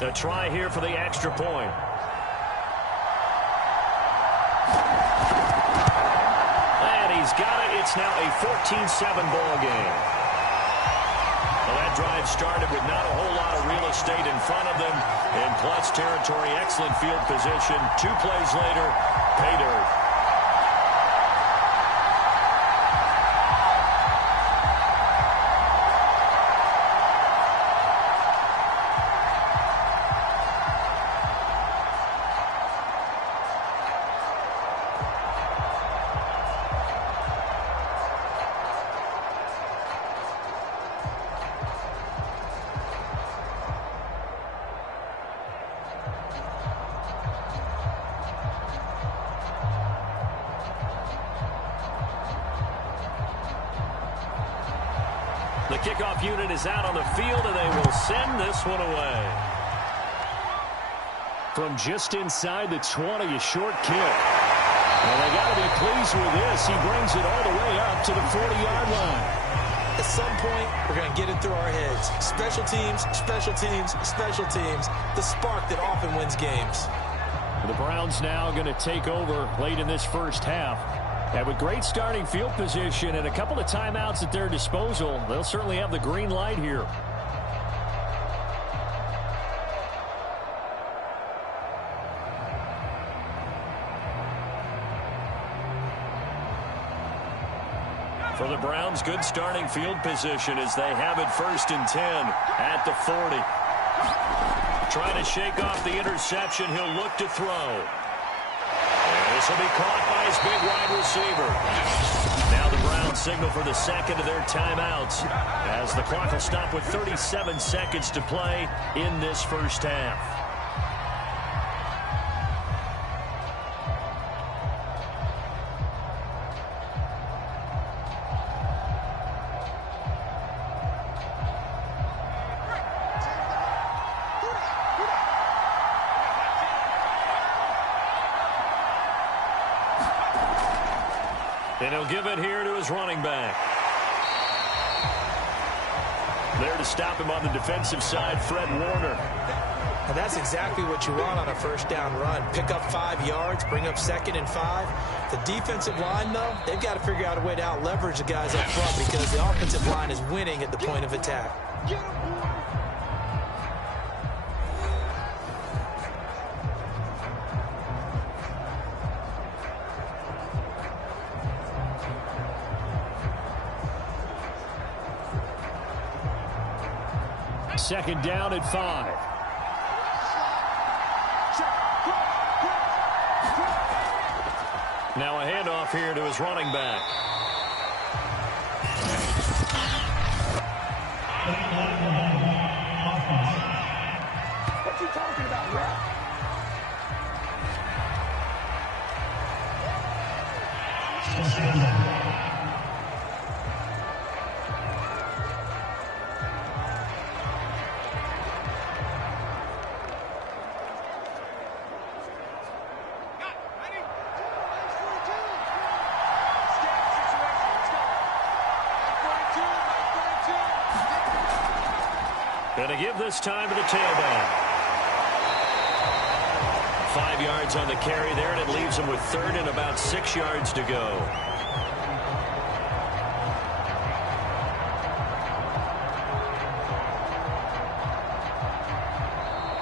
A try here for the extra point. And he's got it. It's now a 14-7 ball game. Well, that drive started with not a whole lot of real estate in front of them. In plus territory, excellent field position. 2 plays later, pay dirt. The kickoff unit is out on the field, and they will send this one away. From just inside the 20, a short kick. And they got to be pleased with this. He brings it all the way up to the 40-yard line. At some point, we're going to get it through our heads. Special teams, special teams, special teams. The spark that often wins games. The Browns now going to take over late in this first half. And with great starting field position and a couple of timeouts at their disposal, they'll certainly have the green light here. For the Browns, good starting field position as they have it 1st and 10 at the 40. Trying to shake off the interception. He'll look to throw. This will be caught by his big wide receiver. Now the Browns signal for the second of their timeouts as the clock will stop with 37 seconds to play in this first half. And he'll give it here to his running back. There to stop him on the defensive side, Fred Warner. And that's exactly what you want on a first down run. Pick up 5 yards, bring up 2nd and 5. The defensive line, though, they've got to figure out a way to out-leverage the guys up front because the offensive line is winning at the point of attack. second down at 5. Now a handoff here to his running back. What you talking about, ref? Going to give this time to the tailback. 5 yards on the carry there, and it leaves him with third and about 6 yards to go.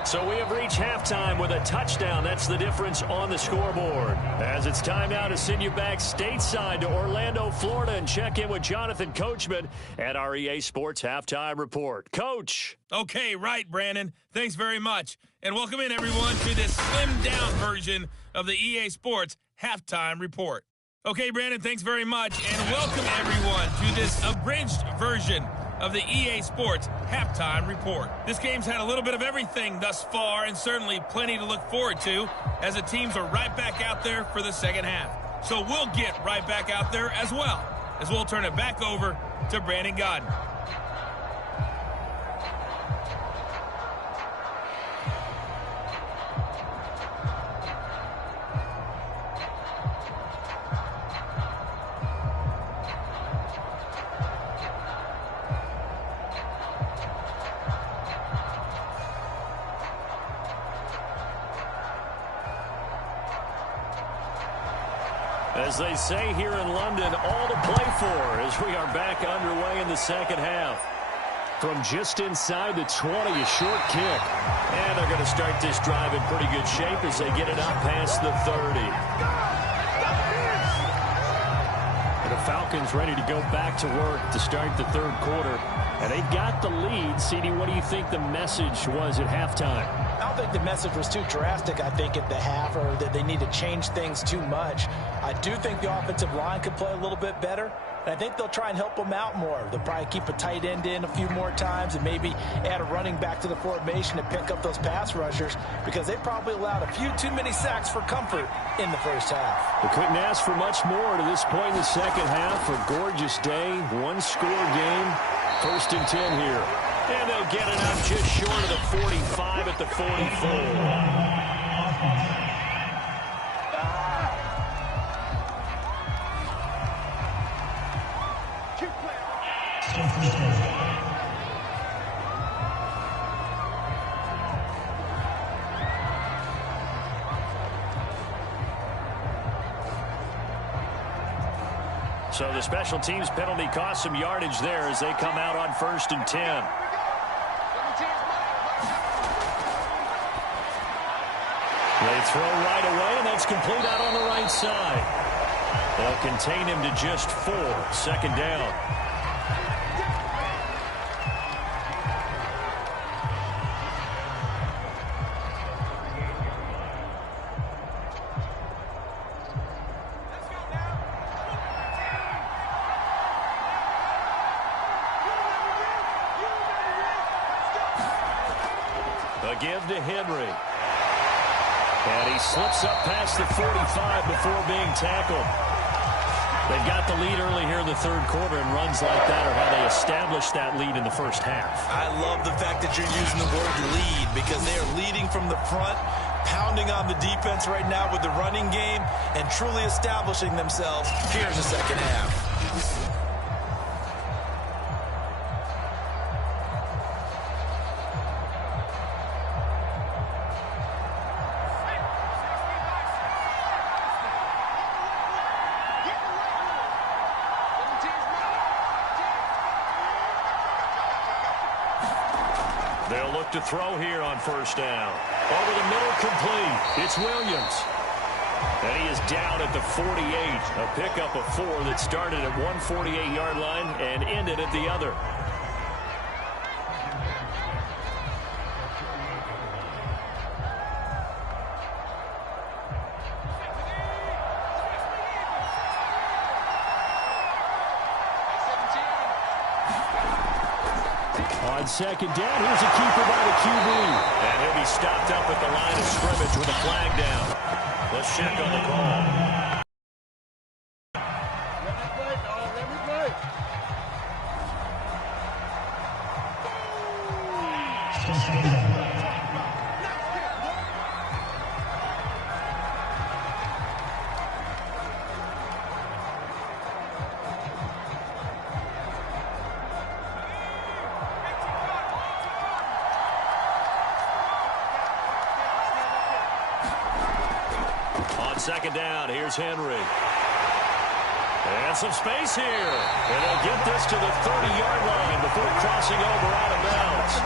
So we have reached halftime with a touchdown. That's the difference on the scoreboard. As it's time now to send you back stateside to Orlando, Florida, and check in with Jonathan Coachman at our EA Sports Halftime Report. Coach. Okay, right, Brandon. Thanks very much. And welcome in, everyone, to this slimmed-down version of the EA Sports Halftime Report. Okay, Brandon, thanks very much. And welcome, everyone, to this abridged version of the EA Sports Halftime Report. This game's had a little bit of everything thus far, and certainly plenty to look forward to, as the teams are right back out there for the second half. So we'll get right back out there as well, as we'll turn it back over to Brandon Godden. As they say here in London, all to play for as we are back underway in the second half. From just inside the 20, a short kick. And they're going to start this drive in pretty good shape as they get it out past the 30. And the Falcons ready to go back to work to start the third quarter. And they've got the lead. CD, what do you think the message was at halftime? I don't think the message was too drastic, I think, at the half, or that they need to change things too much. I do think the offensive line could play a little bit better, and I think they'll try and help them out more. They'll probably keep a tight end in a few more times and maybe add a running back to the formation to pick up those pass rushers, because they probably allowed a few too many sacks for comfort in the first half. They couldn't ask for much more to this point in the second half. A gorgeous day, one-score game, 1st and 10 here. And they'll get it up just short of the 45 at the 44. So the special teams penalty cost some yardage there as they come out on 1st and 10. They throw right away, and that's complete out on the right side. They'll contain him to just 4. 2nd down. A give to Henry. And he slips up past the 45 before being tackled. They've got the lead early here in the third quarter, and runs like that are how they established that lead in the first half. I love the fact that you're using the word lead, because they are leading from the front, pounding on the defense right now with the running game, and truly establishing themselves here in the second half. They'll look to throw here on 1st down. Over the middle, complete. It's Williams. And he is down at the 48. A pickup of 4 that started at 148-yard line and ended at the other. On second down, here's a keeper by the QB. And he'll be stopped up at the line of scrimmage with a flag down. Let's check on the call. Second down, here's Henry. And some space here. And they'll get this to the 30-yard line before crossing over out of bounds.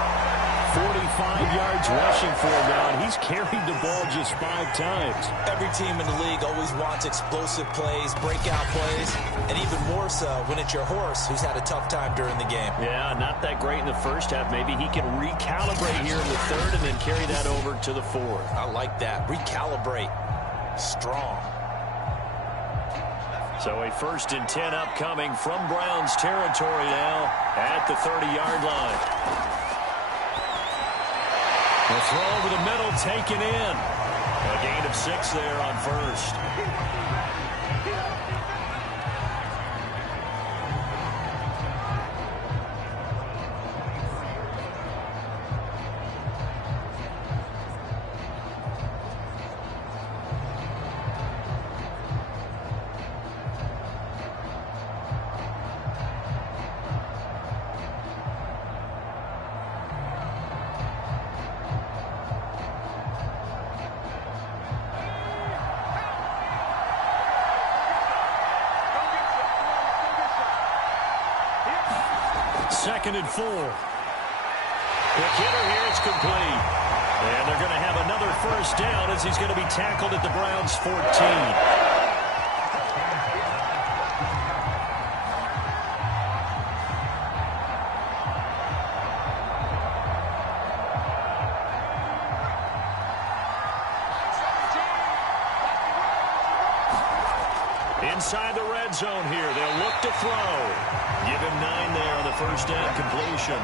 45 yards rushing for him now, and he's carried the ball just 5 times. Every team in the league always wants explosive plays, breakout plays, and even more so when it's your horse who's had a tough time during the game. Yeah, not that great in the first half. Maybe he can recalibrate here in the third and then carry that over to the fourth. I like that. Recalibrate. Strong. So a 1st and 10 upcoming from Browns territory now at the 30-yard line. The throw over the middle taken in. A gain of 6 there on first. Second and 4. Quick hitter here, it's complete. And they're going to have another first down as he's going to be tackled at the Browns' 14. Inside the red zone here, they'll look to throw. Give him 9 there on the first down completion.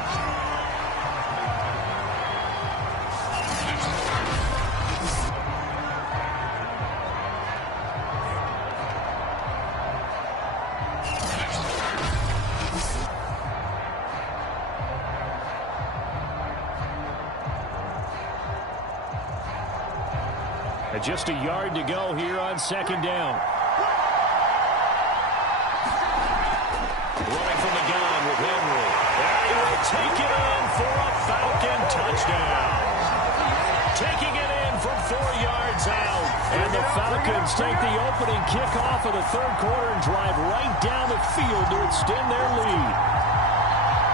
And just a yard to go here on second down. Running from the gun with Henry. And he will take it in for a Falcon touchdown. Taking it in from 4 yards out. And the Falcons take the opening kickoff of the third quarter and drive right down the field to extend their lead.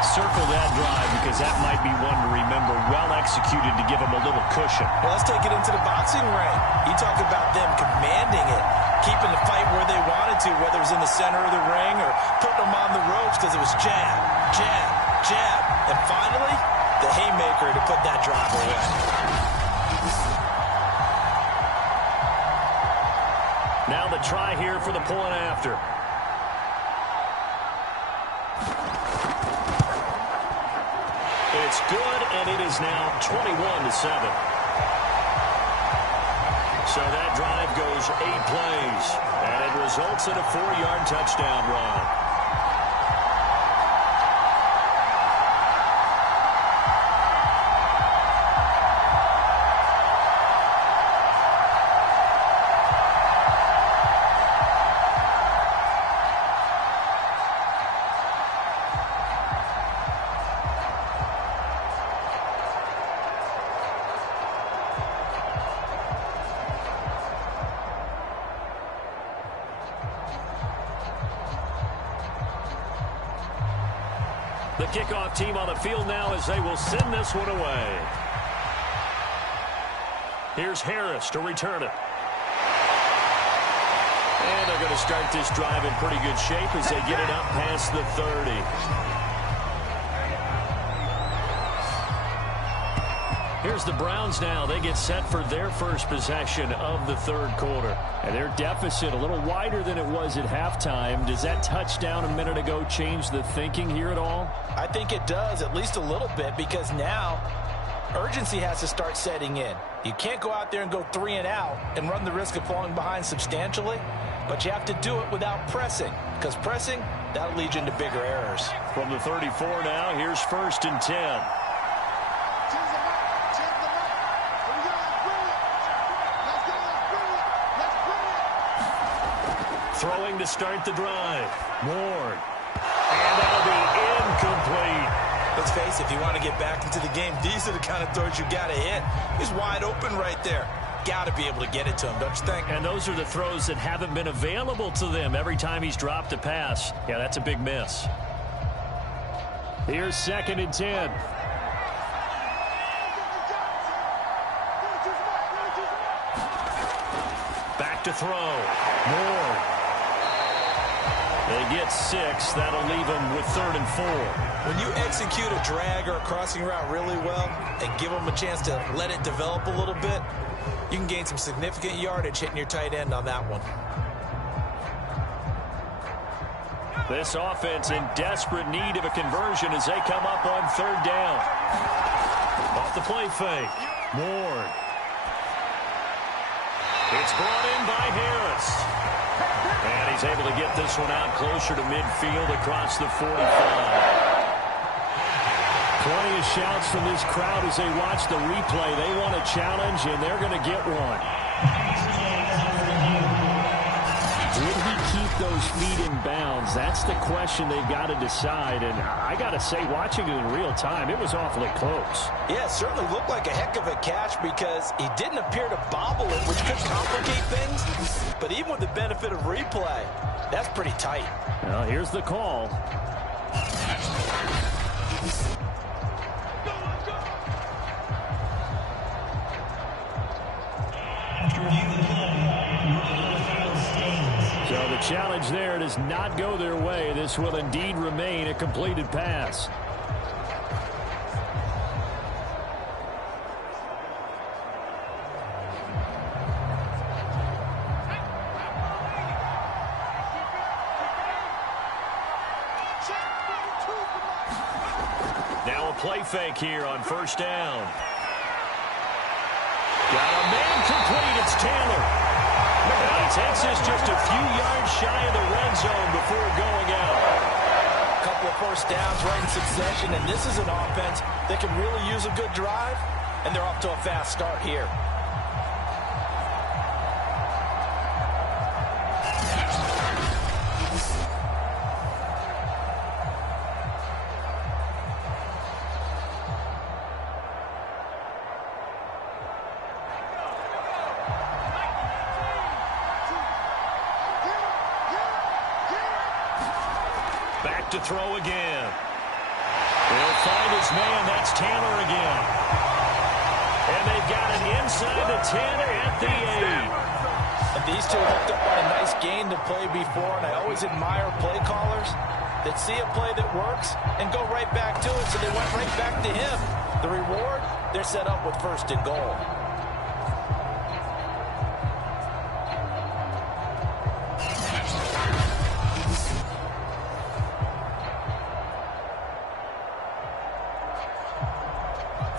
Circle that drive because that might be one to remember. Well executed to give them a little cushion. Well, let's take it into the boxing ring. You talk about them commanding it, keeping the fight where they wanted to, whether it was in the center of the ring or putting them on the ropes because it was jab, jab, jab. And finally, the haymaker to put that drive away. Now the try here for the point after. It's good, and it is now 21-7. So that drive goes 8 plays, and it results in a 4-yard touchdown run. The kickoff team on the field now as they will send this one away. Here's Harris to return it. And they're going to start this drive in pretty good shape as they get it up past the 30. Here's the Browns now. They get set for their first possession of the third quarter. And their deficit a little wider than it was at halftime. Does that touchdown a minute ago change the thinking here at all? I think it does, at least a little bit, because now urgency has to start setting in. You can't go out there and go 3 and out and run the risk of falling behind substantially, but you have to do it without pressing, because pressing, that'll lead you into bigger errors. From the 34 now, here's 1st and 10. Throwing to start the drive. Ward. And that'll be incomplete. Let's face it, if you want to get back into the game, these are the kind of throws you got to hit. He's wide open right there. Got to be able to get it to him, don't you think? And those are the throws that haven't been available to them every time he's dropped a pass. Yeah, that's a big miss. Here's 2nd and 10. Back to throw. Ward. They get 6. That'll leave them with 3rd and 4. When you execute a drag or a crossing route really well and give them a chance to let it develop a little bit, you can gain some significant yardage hitting your tight end on that one. This offense in desperate need of a conversion as they come up on 3rd down. Off the play fake. Ward. It's brought in by Harris. And he's able to get this one out closer to midfield across the 45. Plenty of shouts from this crowd as they watch the replay. They want a challenge, and they're going to get one. Would he keep those feet in bounds? That's the question they've got to decide. And I got to say, watching it in real time, it was awfully close. Yeah, it certainly looked like a heck of a catch because he didn't appear to bobble it, which could complicate things. But even with the benefit of replay, that's pretty tight. Well, here's the call. So the challenge there does not go their way. This will indeed remain a completed pass. Now a play fake here on 1st down. Got a man complete. It's Taylor. And he takes this just a few yards shy of the red zone before going out. A couple of 1st downs right in succession, and this is an offense that can really use a good drive, and they're off to a fast start here. To throw again. He'll find his man. That's Taylor again. And they've got it inside the 10 at the 8. And these two hooked up on a nice game to play before, and I always admire play callers that see a play that works and go right back to it, so they went right back to him. The reward, they're set up with 1st and goal.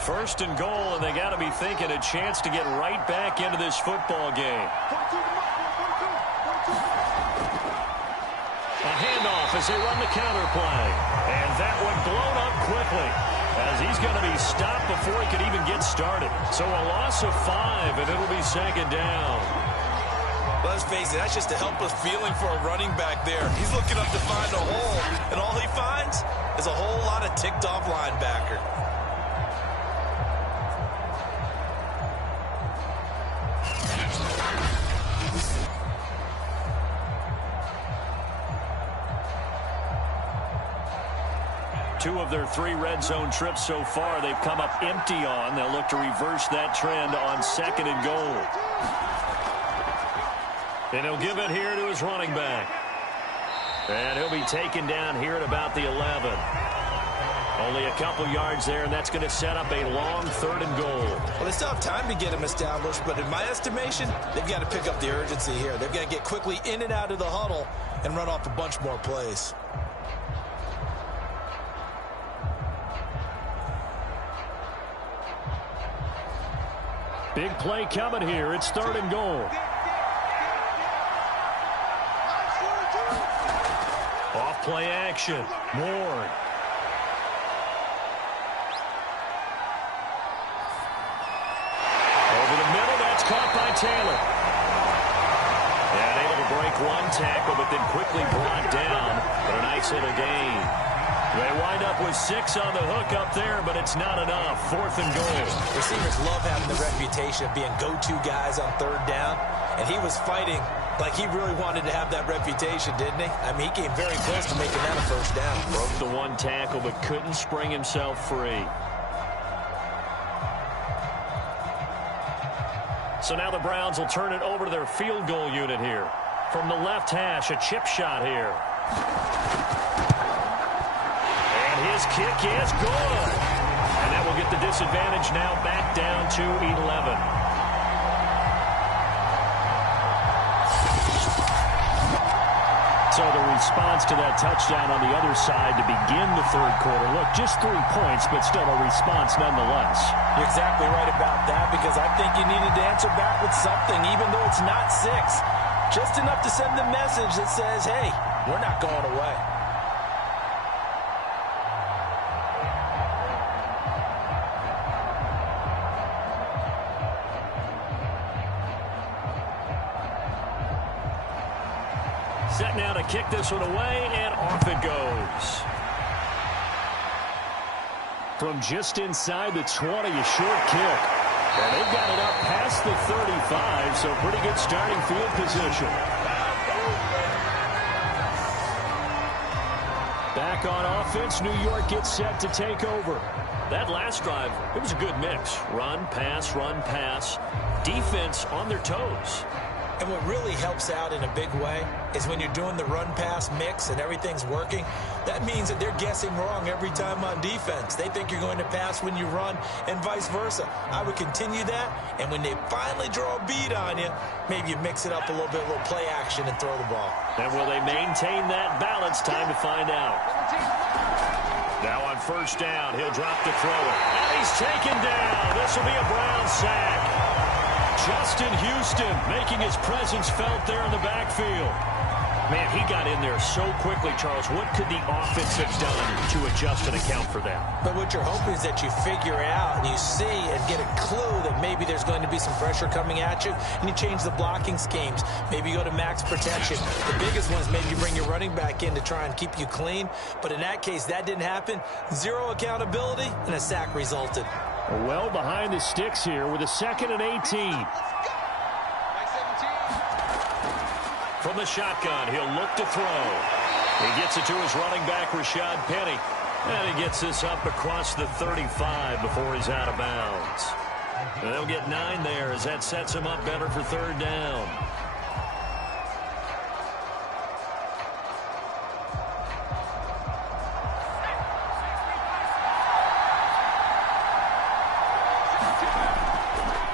First and goal, and they got to be thinking a chance to get right back into this football game. A handoff as they run the counter play. And that one blown up quickly as he's going to be stopped before he could even get started. So a loss of 5, and it'll be 2nd down. Let's face it, that's just a helpless feeling for a running back there. He's looking up to find a hole, and all he finds is a whole lot of ticked-off linebacker. Two of their 3 red zone trips so far, they've come up empty on. They'll look to reverse that trend on 2nd and goal. And he'll give it here to his running back. And he'll be taken down here at about the 11. Only a couple yards there, and that's going to set up a long 3rd and goal. Well, they still have time to get them established, but in my estimation, they've got to pick up the urgency here. They've got to get quickly in and out of the huddle and run off a bunch more plays. Big play coming here. It's 3rd and goal. Off play action. Ward. Over the middle. That's caught by Taylor. And able to break one tackle, but then quickly brought down. But a nice little gain. They wind up with 6 on the hook up there, but it's not enough. 4th and goal. Receivers love having the reputation of being go-to guys on 3rd down, and he was fighting like he really wanted to have that reputation, didn't he? I mean, he came very close to making that a 1st down. Broke the one tackle, but couldn't spring himself free. So now the Browns will turn it over to their field goal unit here. From the left hash, a chip shot here. His kick is good. And that will get the disadvantage now back down to 11. So the response to that touchdown on the other side to begin the 3rd quarter. Look, just 3 points, but still a response nonetheless. You're exactly right about that, because I think you needed to answer back with something, even though it's not 6. Just enough to send the message that says, hey, we're not going away. Set now to kick this one away, and off it goes. From just inside the 20, a short kick. And they've got it up past the 35, so pretty good starting field position. Back on offense, New York gets set to take over. That last drive, it was a good mix. Run, pass, defense on their toes. And what really helps out in a big way is when you're doing the run-pass mix and everything's working, that means that they're guessing wrong every time on defense. They think you're going to pass when you run and vice versa. I would continue that, and when they finally draw a bead on you, maybe you mix it up a little bit, a little play action, and throw the ball. And will they maintain that balance? Time to find out. Now on 1st down, he'll drop to throw it. And he's taken down. This will be a Brown sack. Justin Houston making his presence felt there in the backfield. Man, he got in there so quickly, Charles. What could the offense have done to adjust and account for that? But what you're hoping is that you figure out and you see and get a clue that maybe there's going to be some pressure coming at you, and you change the blocking schemes. Maybe you go to max protection. The biggest one is maybe you bring your running back in to try and keep you clean. But in that case, that didn't happen. 0 accountability, and a sack resulted. Well behind the sticks here with a 2nd and 18. From the shotgun, he'll look to throw. He gets it to his running back, Rashad Penny. And he gets this up across the 35 before he's out of bounds. And they'll get 9 there as that sets him up better for 3rd down.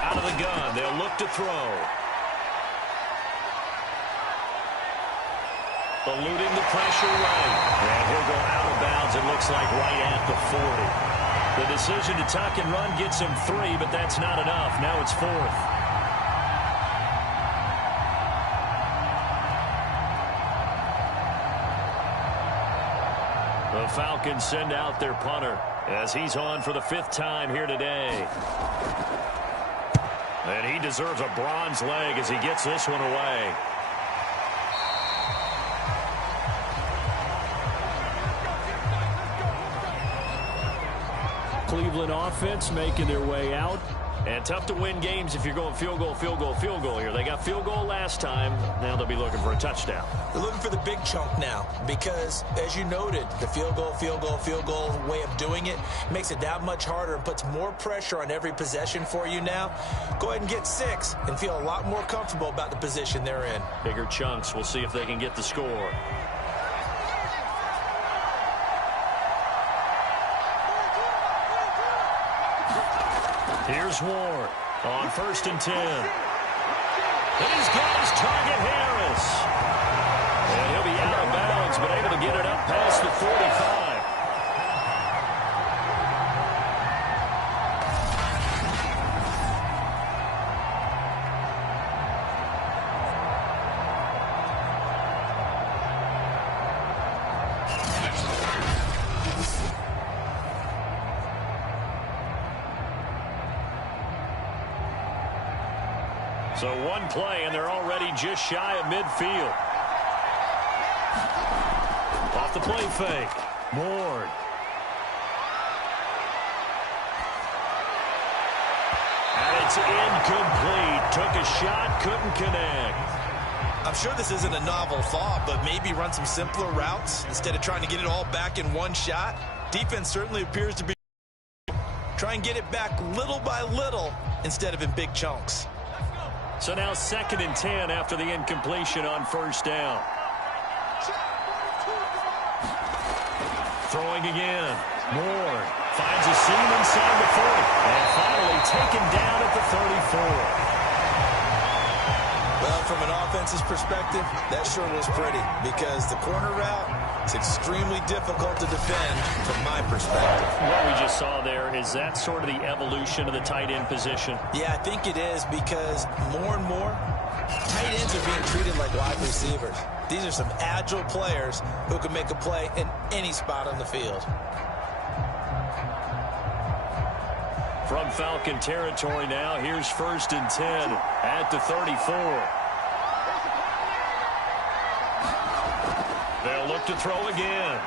Out of the gun, they'll look to throw. Eluding the pressure right. And he'll go out of bounds, it looks like right at the 40. The decision to tuck and run gets him 3, but that's not enough. Now it's 4th. The Falcons send out their punter as he's on for the 5th time here today. And he deserves a bronze leg as he gets this one away. Cleveland offense making their way out. And tough to win games if you're going field goal here. They got field goal last time. Now they'll be looking for a touchdown. They're looking for the big chunk now because, as you noted, the field goal way of doing it makes it that much harder and puts more pressure on every possession for you now. Go ahead and get 6 and feel a lot more comfortable about the position they're in. Bigger chunks. We'll see if they can get the score. Here's Ward on 1st and 10. He's got his target, Harris. And he'll be out of bounds, but able to get it up past the 45. So one play, and they're already just shy of midfield. Off the play fake. Ward. And it's incomplete. Took a shot, couldn't connect. I'm sure this isn't a novel thought, but maybe run some simpler routes instead of trying to get it all back in one shot. Defense certainly appears to be try and get it back little by little instead of in big chunks. So now 2nd and 10 after the incompletion on 1st down. Throwing again. Ward finds a seam inside the 40. And finally taken down at the 34. Well, from an offense's perspective, that sure was pretty because the corner route is extremely difficult to defend from my perspective. What we just saw there, is that sort of the evolution of the tight end position? Yeah, I think it is because more and more tight ends are being treated like wide receivers. These are some agile players who can make a play in any spot on the field. From Falcon territory now, here's 1st and 10 at the 34. They'll look to throw again.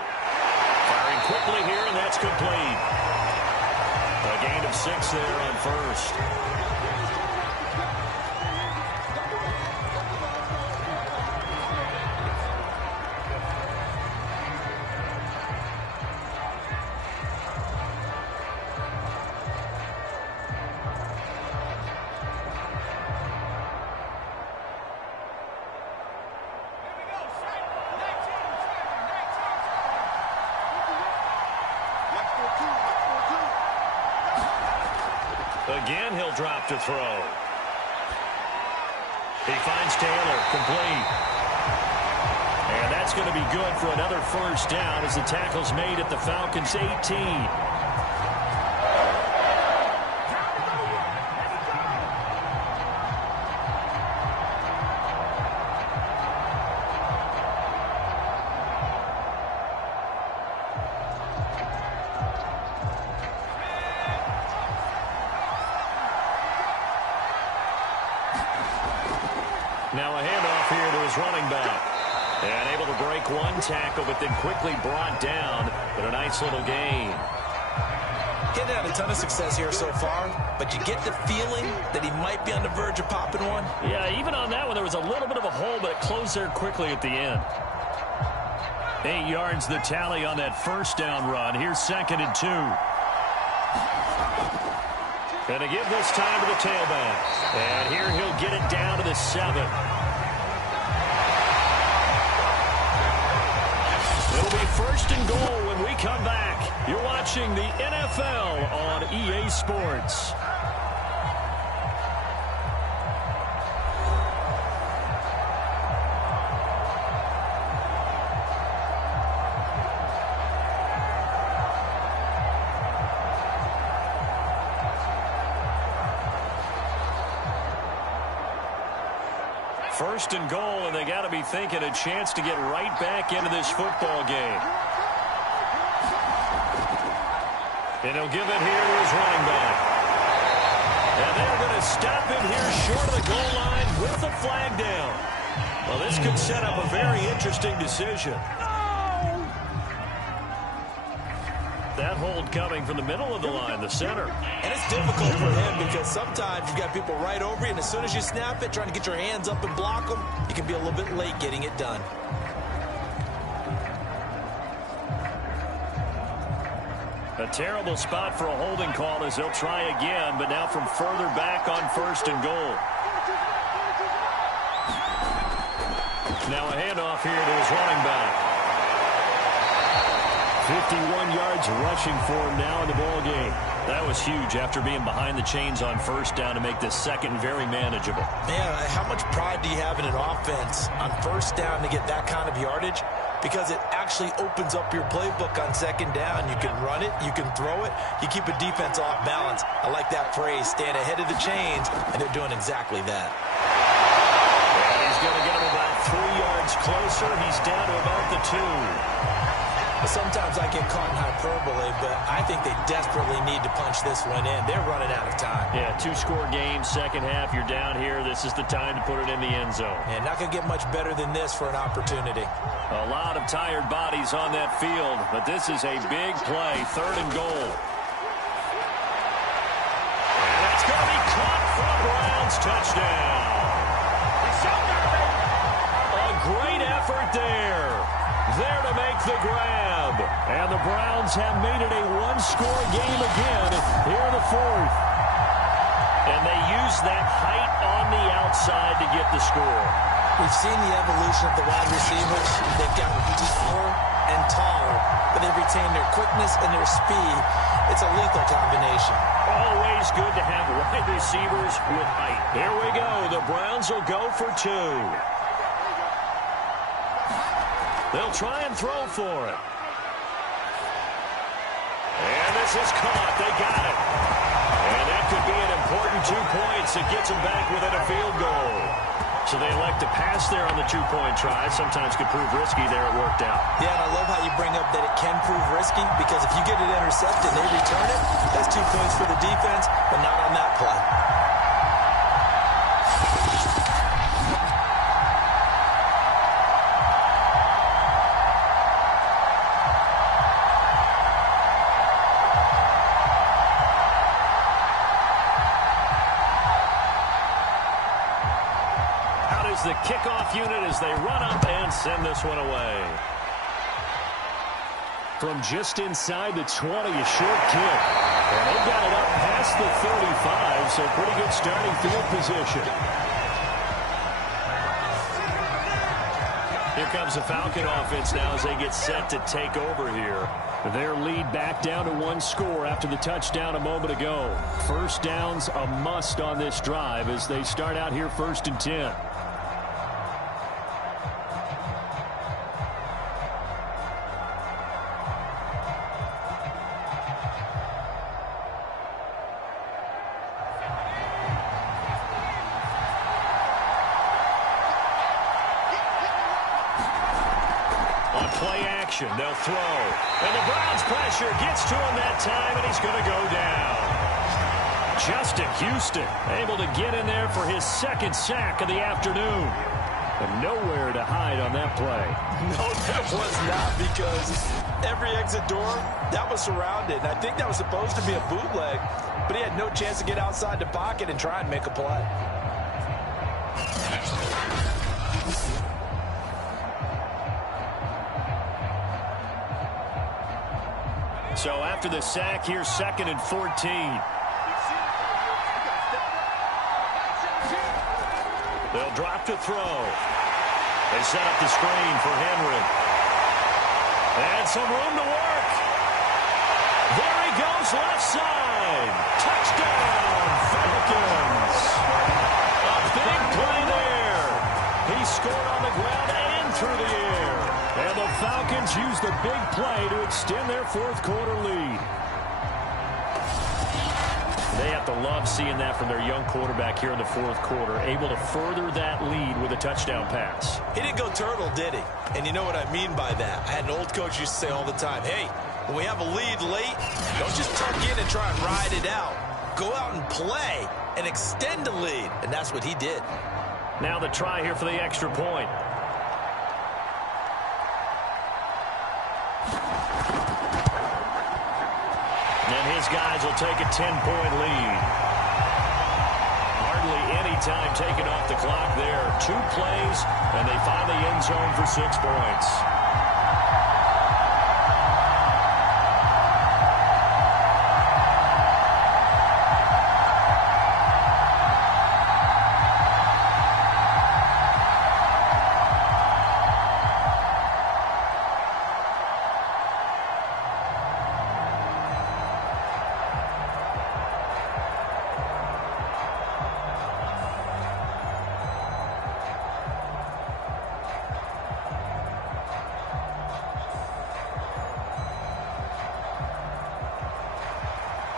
Firing quickly here, and that's complete. A gain of 6 there on 1st. Again, he'll drop to throw. He finds Taylor, complete. And that's going to be good for another 1st down as the tackle's made at the Falcons' 18. Now a handoff here to his running back. And able to break one tackle, but then quickly brought down. But a nice little gain. Getting had a ton of success here so far, but you get the feeling that he might be on the verge of popping one. Yeah, even on that one, there was a little bit of a hole, but it closed there quickly at the end. 8 yards the tally on that 1st down run. Here's 2nd and 2. Gonna give this time to the tailback. And here he'll get it down to the 7. It'll be 1st and goal when we come back. You're watching the NFL on EA Sports. First and goal, and they got to be thinking a chance to get right back into this football game. And he'll give it here to his running back. And they're going to stop him here short of the goal line with the flag down. Well, this could set up a very interesting decision. That hold coming from the middle of the line, the center. And it's difficult for him because sometimes you've got people right over you, and as soon as you snap it, trying to get your hands up and block them, you can be a little bit late getting it done. A terrible spot for a holding call as they'll try again, but now from further back on 1st and goal. Now a handoff here to his running back. 51 yards rushing for him now in the ball game. That was huge after being behind the chains on first down to make this second very manageable. Man, how much pride do you have in an offense on first down to get that kind of yardage? Because it actually opens up your playbook on second down. You can run it, you can throw it, you keep a defense off balance. I like that phrase, stand ahead of the chains, and they're doing exactly that. And he's going to get him about 3 yards closer. He's down to about the 2. Sometimes I get caught in hyperbole, but I think they desperately need to punch this one in. They're running out of time. Yeah, 2-score game, second half. You're down here. This is the time to put it in the end zone. And not going to get much better than this for an opportunity. A lot of tired bodies on that field, but this is a big play, 3rd and goal. And that's going to be caught for a Browns touchdown. A great effort there. There to make the grab. And the Browns have made it a one-score game again here in the 4th. And they use that height on the outside to get the score. We've seen the evolution of the wide receivers. They've gotten taller and taller, but they've retained their quickness and their speed. It's a lethal combination. Always good to have wide receivers with height. Here we go. The Browns will go for 2. They'll try and throw for it. And this is caught. They got it. And that could be an important 2 points. It gets them back within a field goal. So they elect to pass there on the 2-point try. Sometimes could prove risky there. It worked out. Yeah, and I love how you bring up that it can prove risky, because if you get it intercepted and they return it, that's 2 points for the defense, but not on that play. The kickoff unit as they run up and send this one away. From just inside the 20, a short kick. And they got it up past the 35, so pretty good starting field position. Here comes the Falcon offense now as they get set to take over here. Their lead back down to 1 score after the touchdown a moment ago. First down's a must on this drive as they start out here 1st and 10. They'll throw. And the Browns pressure gets to him that time, and he's going to go down. Justin Houston able to get in there for his 2nd sack of the afternoon. And nowhere to hide on that play. No, there was not, because every exit door, that was surrounded. And I think that was supposed to be a bootleg, but he had no chance to get outside the pocket and try and make a play. So after the sack, here's 2nd and 14. They'll drop to throw. They set up the screen for Henry. And some room to work. There he goes, left side. Touchdown, Falcons. A big play there. He scored on the ground and through the air. And the Falcons use the big play to extend their 4th quarter lead. They have to love seeing that from their young quarterback here in the 4th quarter, able to further that lead with a touchdown pass. He didn't go turtle, did he? And you know what I mean by that. I had an old coach used to say all the time, hey, when we have a lead late, don't just tuck in and try and ride it out. Go out and play and extend the lead. And that's what he did. Now the try here for the extra point. And his guys will take a 10-point lead. Hardly any time taken off the clock there. 2 plays, and they find the end zone for 6 points.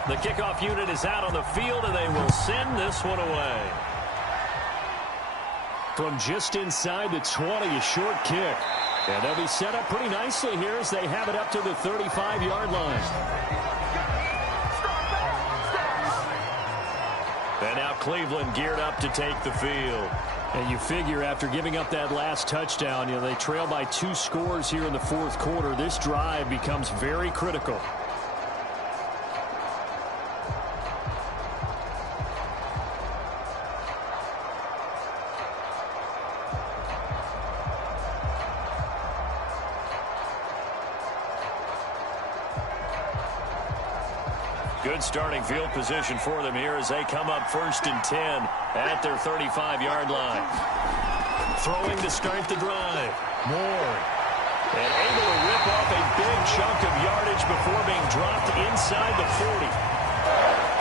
The kickoff unit is out on the field, and they will send this one away. From just inside the 20, a short kick. And they'll be set up pretty nicely here as they have it up to the 35-yard line. And now Cleveland geared up to take the field. And you figure after giving up that last touchdown, they trail by 2 scores here in the fourth quarter. This drive becomes very critical. Good starting field position for them here as they come up 1st and 10 at their 35-yard line. Throwing to start the drive. Moore. And able to rip off a big chunk of yardage before being dropped inside the 40.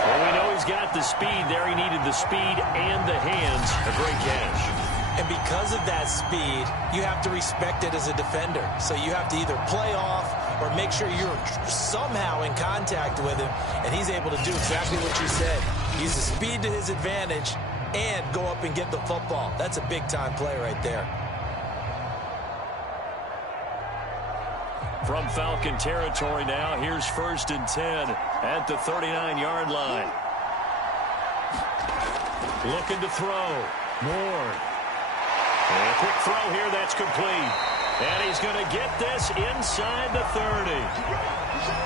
Well, we know he's got the speed there. He needed the speed and the hands. A great catch. And because of that speed, you have to respect it as a defender. So you have to either play off or make sure you're somehow in contact with him. And he's able to do exactly what you said. Use the speed to his advantage and go up and get the football. That's a big-time play right there. From Falcon territory now, here's 1st and 10 at the 39-yard line. Looking to throw. Moore. And a quick throw here, that's complete. And he's going to get this inside the 30.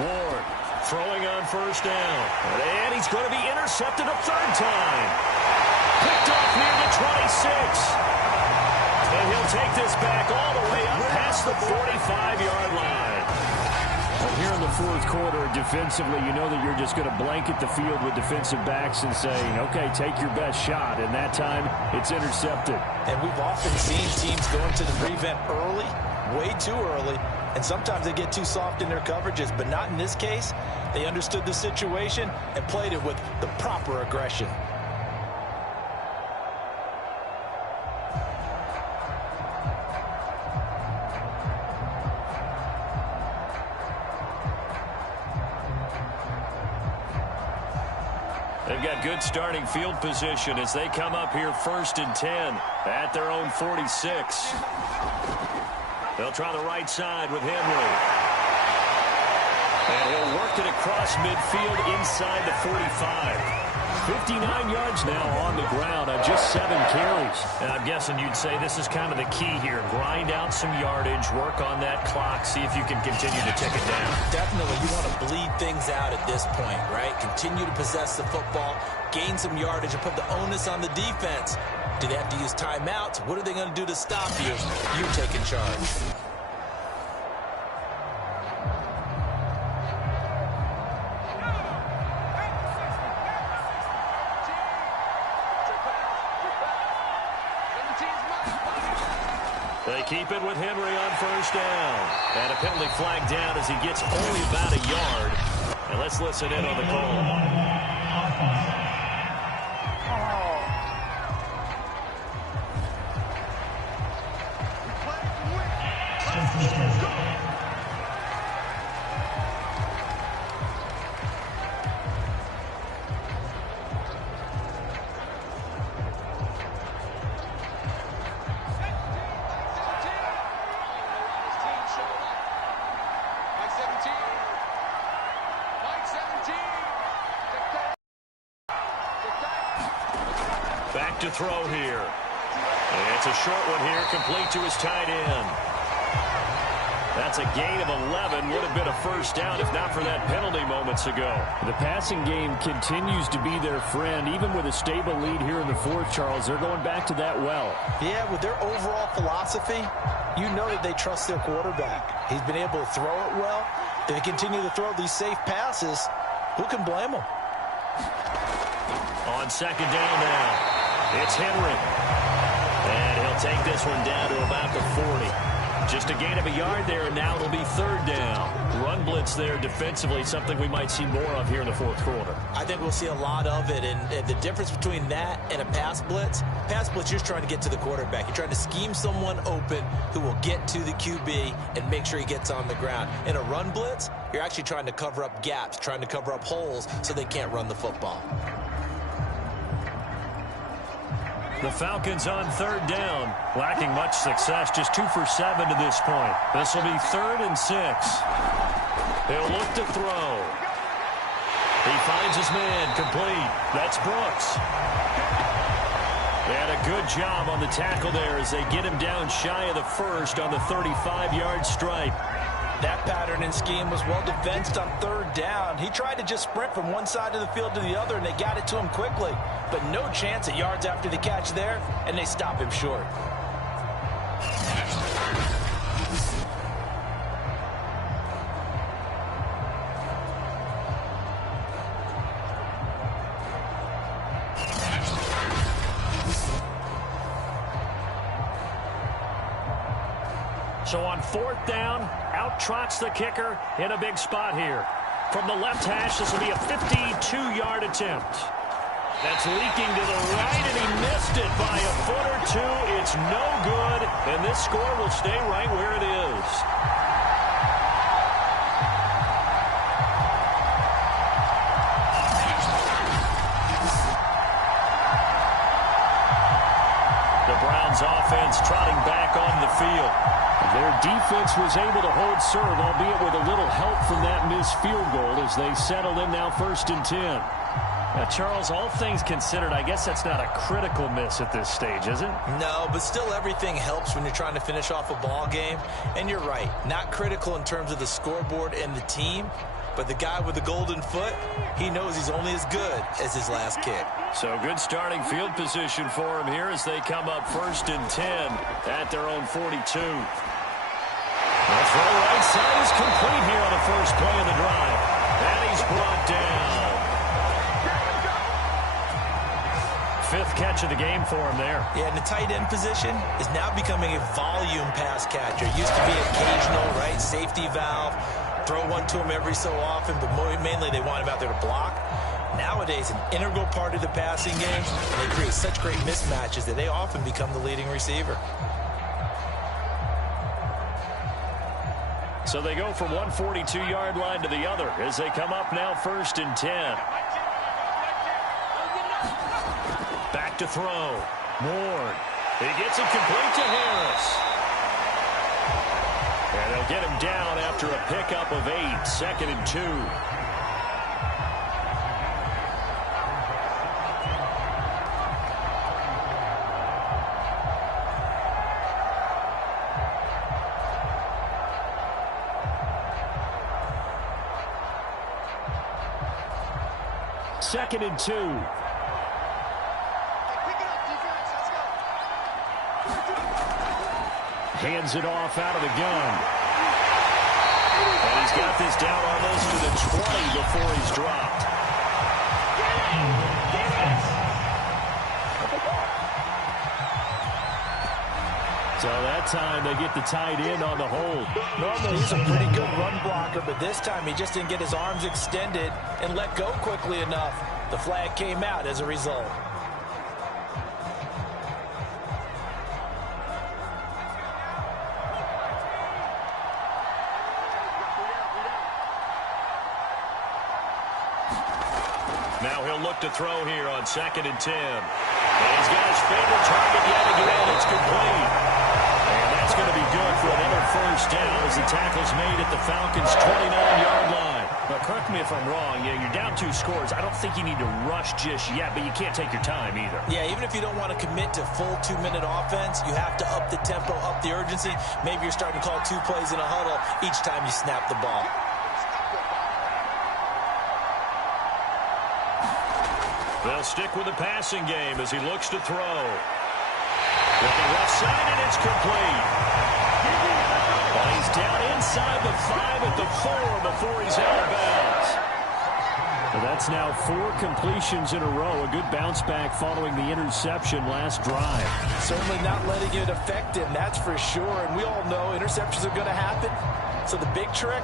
Ward throwing on 1st down. And he's going to be intercepted a 3rd time. Picked off near the 26. And he'll take this back all the way up past the 45-yard line. Well, here in the fourth quarter, defensively, you know that you're just going to blanket the field with defensive backs and say, okay, take your best shot. And that time, it's intercepted. And we've often seen teams go into the prevent early, way too early. And sometimes they get too soft in their coverages, but not in this case. They understood the situation and played it with the proper aggression. They've got good starting field position as they come up here 1st and 10 at their own 46. They'll try the right side with Henry. And he'll work it across midfield inside the 45. 59 yards now on the ground on just 7 carries. And I'm guessing you'd say this is kind of the key here. Grind out some yardage, work on that clock, see if you can continue to tick it down. Definitely, you want to bleed things out at this point, right? Continue to possess the football, gain some yardage, and put the onus on the defense. Do they have to use timeouts? What are they going to do to stop you? You taking charge. They keep it with Henry on 1st down. And a penalty flag down as he gets only about a yard. And let's listen in on the call. Back to throw here. And it's a short one here, complete to his tight end. That's a gain of 11. Would have been a 1st down if not for that penalty moments ago. The passing game continues to be their friend. Even with a stable lead here in the fourth, Charles, they're going back to that well. Yeah, with their overall philosophy, you know that they trust their quarterback. He's been able to throw it well. They continue to throw these safe passes. Who can blame them? On 2nd down now. It's Henry. And he'll take this one down to about the 40. Just a gain of a yard there, and now it'll be third down. Run blitz there defensively, something we might see more of here in the fourth quarter. I think we'll see a lot of it, and the difference between that and a pass blitz, you're just trying to get to the quarterback. You're trying to scheme someone open who will get to the QB and make sure he gets on the ground. In a run blitz, you're actually trying to cover up gaps, trying to cover up holes so they can't run the football. The Falcons on third down, lacking much success, just 2 for 7 to this point. This will be 3rd and 6. He'll look to throw. He finds his man, complete. That's Brooks. They had a good job on the tackle there as they get him down shy of the first on the 35-yard stripe. That pattern and scheme was well defensed on third down. He tried to just sprint from one side of the field to the other, and they got it to him quickly. But no chance at yards after the catch there, and they stop him short. So on fourth down, out trots the kicker in a big spot here. From the left hash, this will be a 52-yard attempt. That's leaking to the right, and he missed it by a foot or two. It's no good, and this score will stay right where it is. The Browns offense trotting back on the field. Their defense was able to hold serve, albeit with a little help from that missed field goal as they settled in now 1st and 10. Now, Charles, all things considered, I guess that's not a critical miss at this stage, is it? No, but still everything helps when you're trying to finish off a ball game. And you're right, not critical in terms of the scoreboard and the team, but the guy with the golden foot, he knows he's only as good as his last kick. So good starting field position for him here as they come up 1st and 10 at their own 42. The throw right side is complete here on the first play of the drive. And he's brought down. 5th catch of the game for him there. Yeah, and the tight end position is now becoming a volume pass catcher. Used to be occasional, right? Safety valve. Throw one to him every so often, but mainly they want him out there to block. Nowadays, an integral part of the passing game, and they create such great mismatches that they often become the leading receiver. So they go from one 42-yard line to the other as they come up now 1st and 10. Back to throw. Ward. He gets it complete to Harris. And they'll get him down after a pickup of 8, 2nd and 2. Second and 2. Hands it off out of the gun. And he's got this down almost to the 20 before he's dropped. So that time they get the tight end on the hold. Normally he's a pretty good run blocker, but this time he just didn't get his arms extended and let go quickly enough. The flag came out as a result. Now he'll look to throw here on 2nd and 10. And he's got his favorite target yet again. It's complete. And that's going to be good for another 1st down as the tackle's made at the Falcons' 29-yard line. Now, correct me if I'm wrong. Yeah, you're down 2 scores. I don't think you need to rush just yet, but you can't take your time either. Yeah, even if you don't want to commit to full 2-minute offense, you have to up the tempo, up the urgency. Maybe you're starting to call 2 plays in a huddle each time you snap the ball. They'll stick with the passing game as he looks to throw. Looking left side, and it's complete. Well, he's down inside the 5 at the 4 before he's out of bounds. Well, that's now 4 completions in a row. A good bounce back following the interception last drive. Certainly not letting it affect him, that's for sure. And we all know interceptions are going to happen. So the big trick,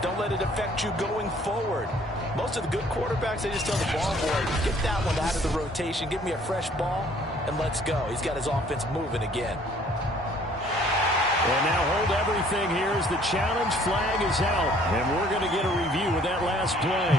don't let it affect you going forward. Most of the good quarterbacks, they just tell the ball boy, get that one out of the rotation, give me a fresh ball, and let's go. He's got his offense moving again. And now hold everything here as the challenge flag is out. And we're going to get a review of that last play.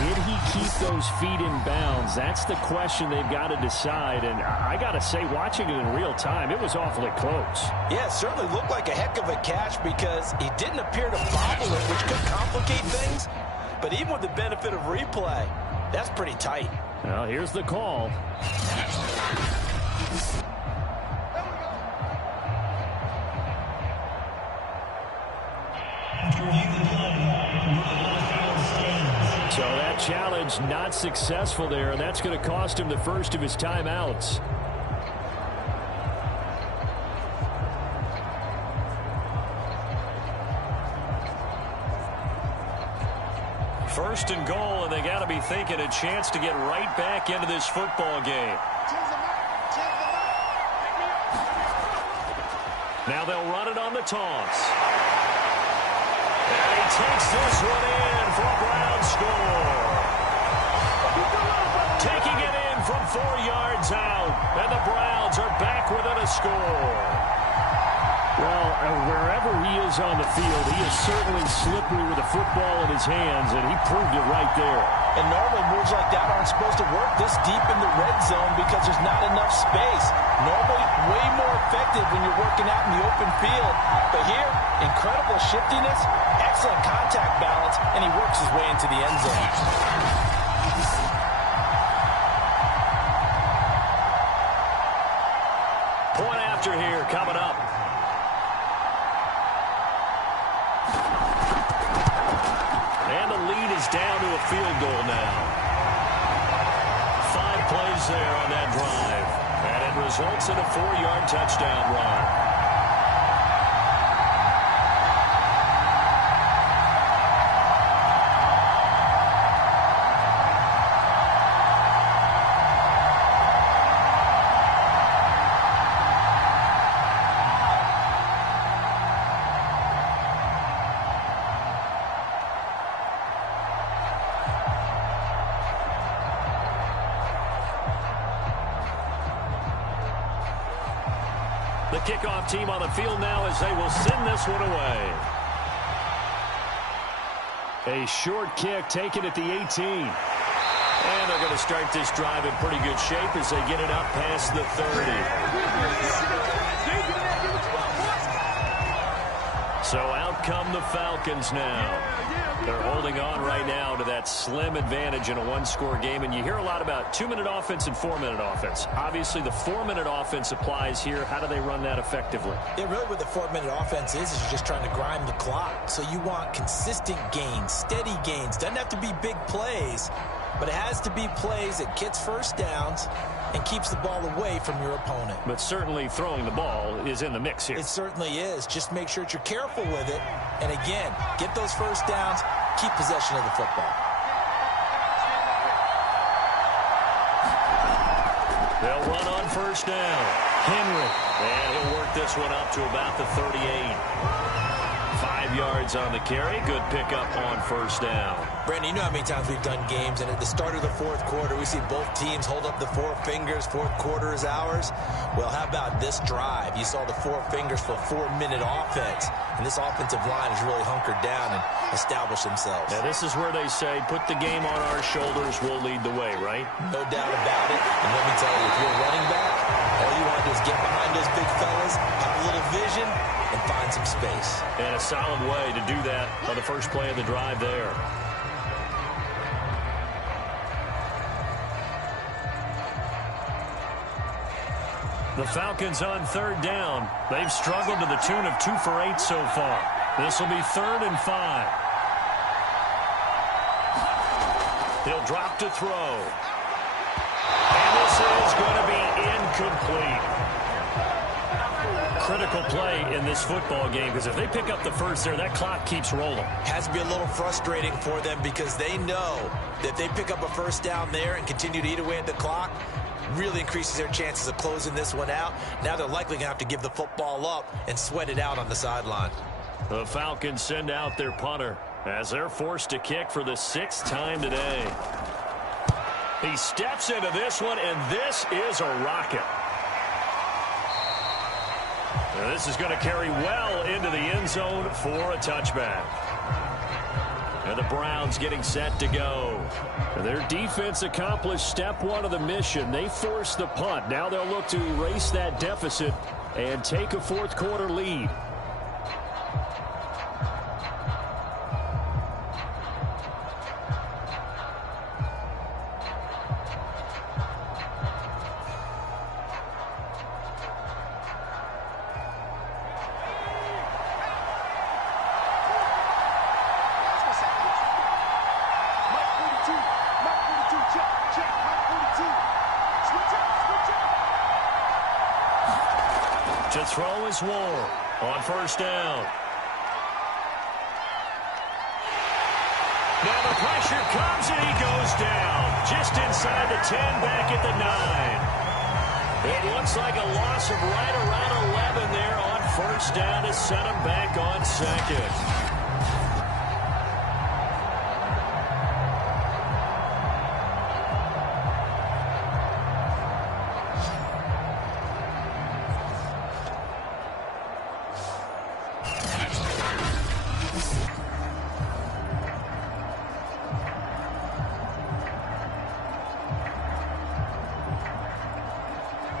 Did he keep those feet in bounds? That's the question they've got to decide. And I got to say, watching it in real time, it was awfully close. Yeah, it certainly looked like a heck of a catch because he didn't appear to bobble it, which could complicate things. But even with the benefit of replay, that's pretty tight. Well, here's the call. So that challenge not successful there, and that's going to cost him the first of his timeouts. First and goal, and they got to be thinking a chance to get right back into this football game. Now they'll run it on the toss. And he takes this one in for a Brown score. Taking it in from 4 yards out, and the Browns are back within a score. Well, wherever he is on the field, he is certainly slippery with a football in his hands, and he proved it right there. And normally moves like that aren't supposed to work this deep in the red zone because there's not enough space. Normally way more effective when you're working out in the open field. But here, incredible shiftiness, excellent contact balance, and he works his way into the end zone. Point after here coming up. And the lead is down to a field goal now. 5 plays there on that drive. And it results in a 4-yard touchdown run. The kickoff team on the field now as they will send this one away. A short kick taken at the 18. And they're going to start this drive in pretty good shape as they get it up past the 30. So out come the Falcons now. They're holding on right now to that slim advantage in a 1-score game. And you hear a lot about 2-minute offense and 4-minute offense. Obviously, the 4-minute offense applies here. How do they run that effectively? Yeah, really what the 4-minute offense is you're just trying to grind the clock. So you want consistent gains, steady gains. Doesn't have to be big plays, but it has to be plays that gets first downs and keeps the ball away from your opponent. But certainly throwing the ball is in the mix here. It certainly is. Just make sure that you're careful with it. And again, get those first downs, keep possession of the football. They'll run on first down. Henry. And he'll work this one up to about the 38. 5 yards on the carry. Good pickup on first down. Brandon, you know how many times we've done games, and at the start of the fourth quarter, we see both teams hold up the 4 fingers, fourth quarter is ours. Well, how about this drive? You saw the 4 fingers for a 4-minute offense, and this offensive line has really hunkered down and established themselves. Now, this is where they say, put the game on our shoulders, we'll lead the way, right? No doubt about it. And let me tell you, if you're a running back, all you want to do is get behind those big fellas, have a little vision, and find some space. And a solid way to do that on the first play of the drive there. The Falcons on third down. They've struggled to the tune of 2 for 8 so far. This will be 3rd and 5. He'll drop to throw. And this is going to be incomplete. critical play in this football game because if they pick up the first there, that clock keeps rolling. Has to be a little frustrating for them because they know that they pick up a first down there and continue to eat away at the clock, really increases their chances of closing this one out. Now they're likely going to have to give the football up and sweat it out on the sideline. The Falcons send out their punter as they're forced to kick for the 6th time today. He steps into this one, and this is a rocket. Now this is going to carry well into the end zone for a touchback. And the Browns getting set to go. And their defense accomplished step 1 of the mission. They forced the punt. Now they'll look to erase that deficit and take a 4th quarter lead. To throw is Ward on first down. Now the pressure comes and he goes down. Just inside the 10, back at the 9. It looks like a loss of right around 11 there on first down to set him back on 2nd.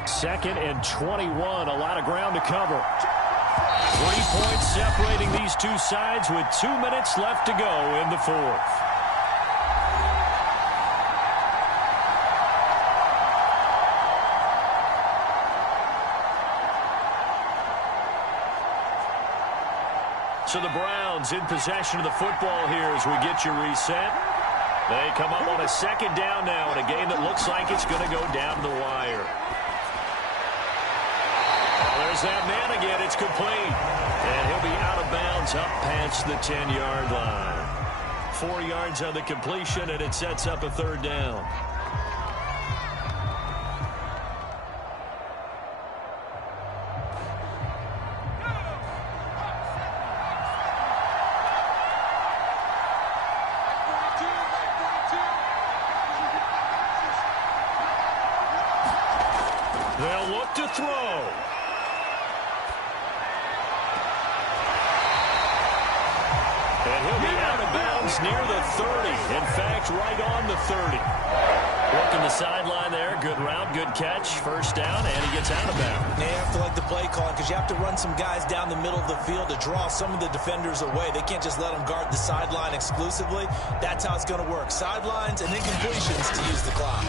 Second and 21, a lot of ground to cover. 3 points separating these two sides with 2 minutes left to go in the 4th. So the Browns in possession of the football here as we get you reset. They come up on a 2nd down now in a game that looks like it's going to go down to the wire. There's that man again. It's complete. And he'll be out of bounds up past the 10-yard line. 4 yards on the completion, and it sets up a 3rd down. They'll look to throw. And he'll be out of bounds near the 30. In fact, right on the 30. Working the sideline there. Good route, good catch. First down, and he gets out of bounds. They have to like the play calling because you have to run some guys down the middle of the field to draw some of the defenders away. They can't just let them guard the sideline exclusively. That's how it's going to work. Sidelines and incompletions to use the clock.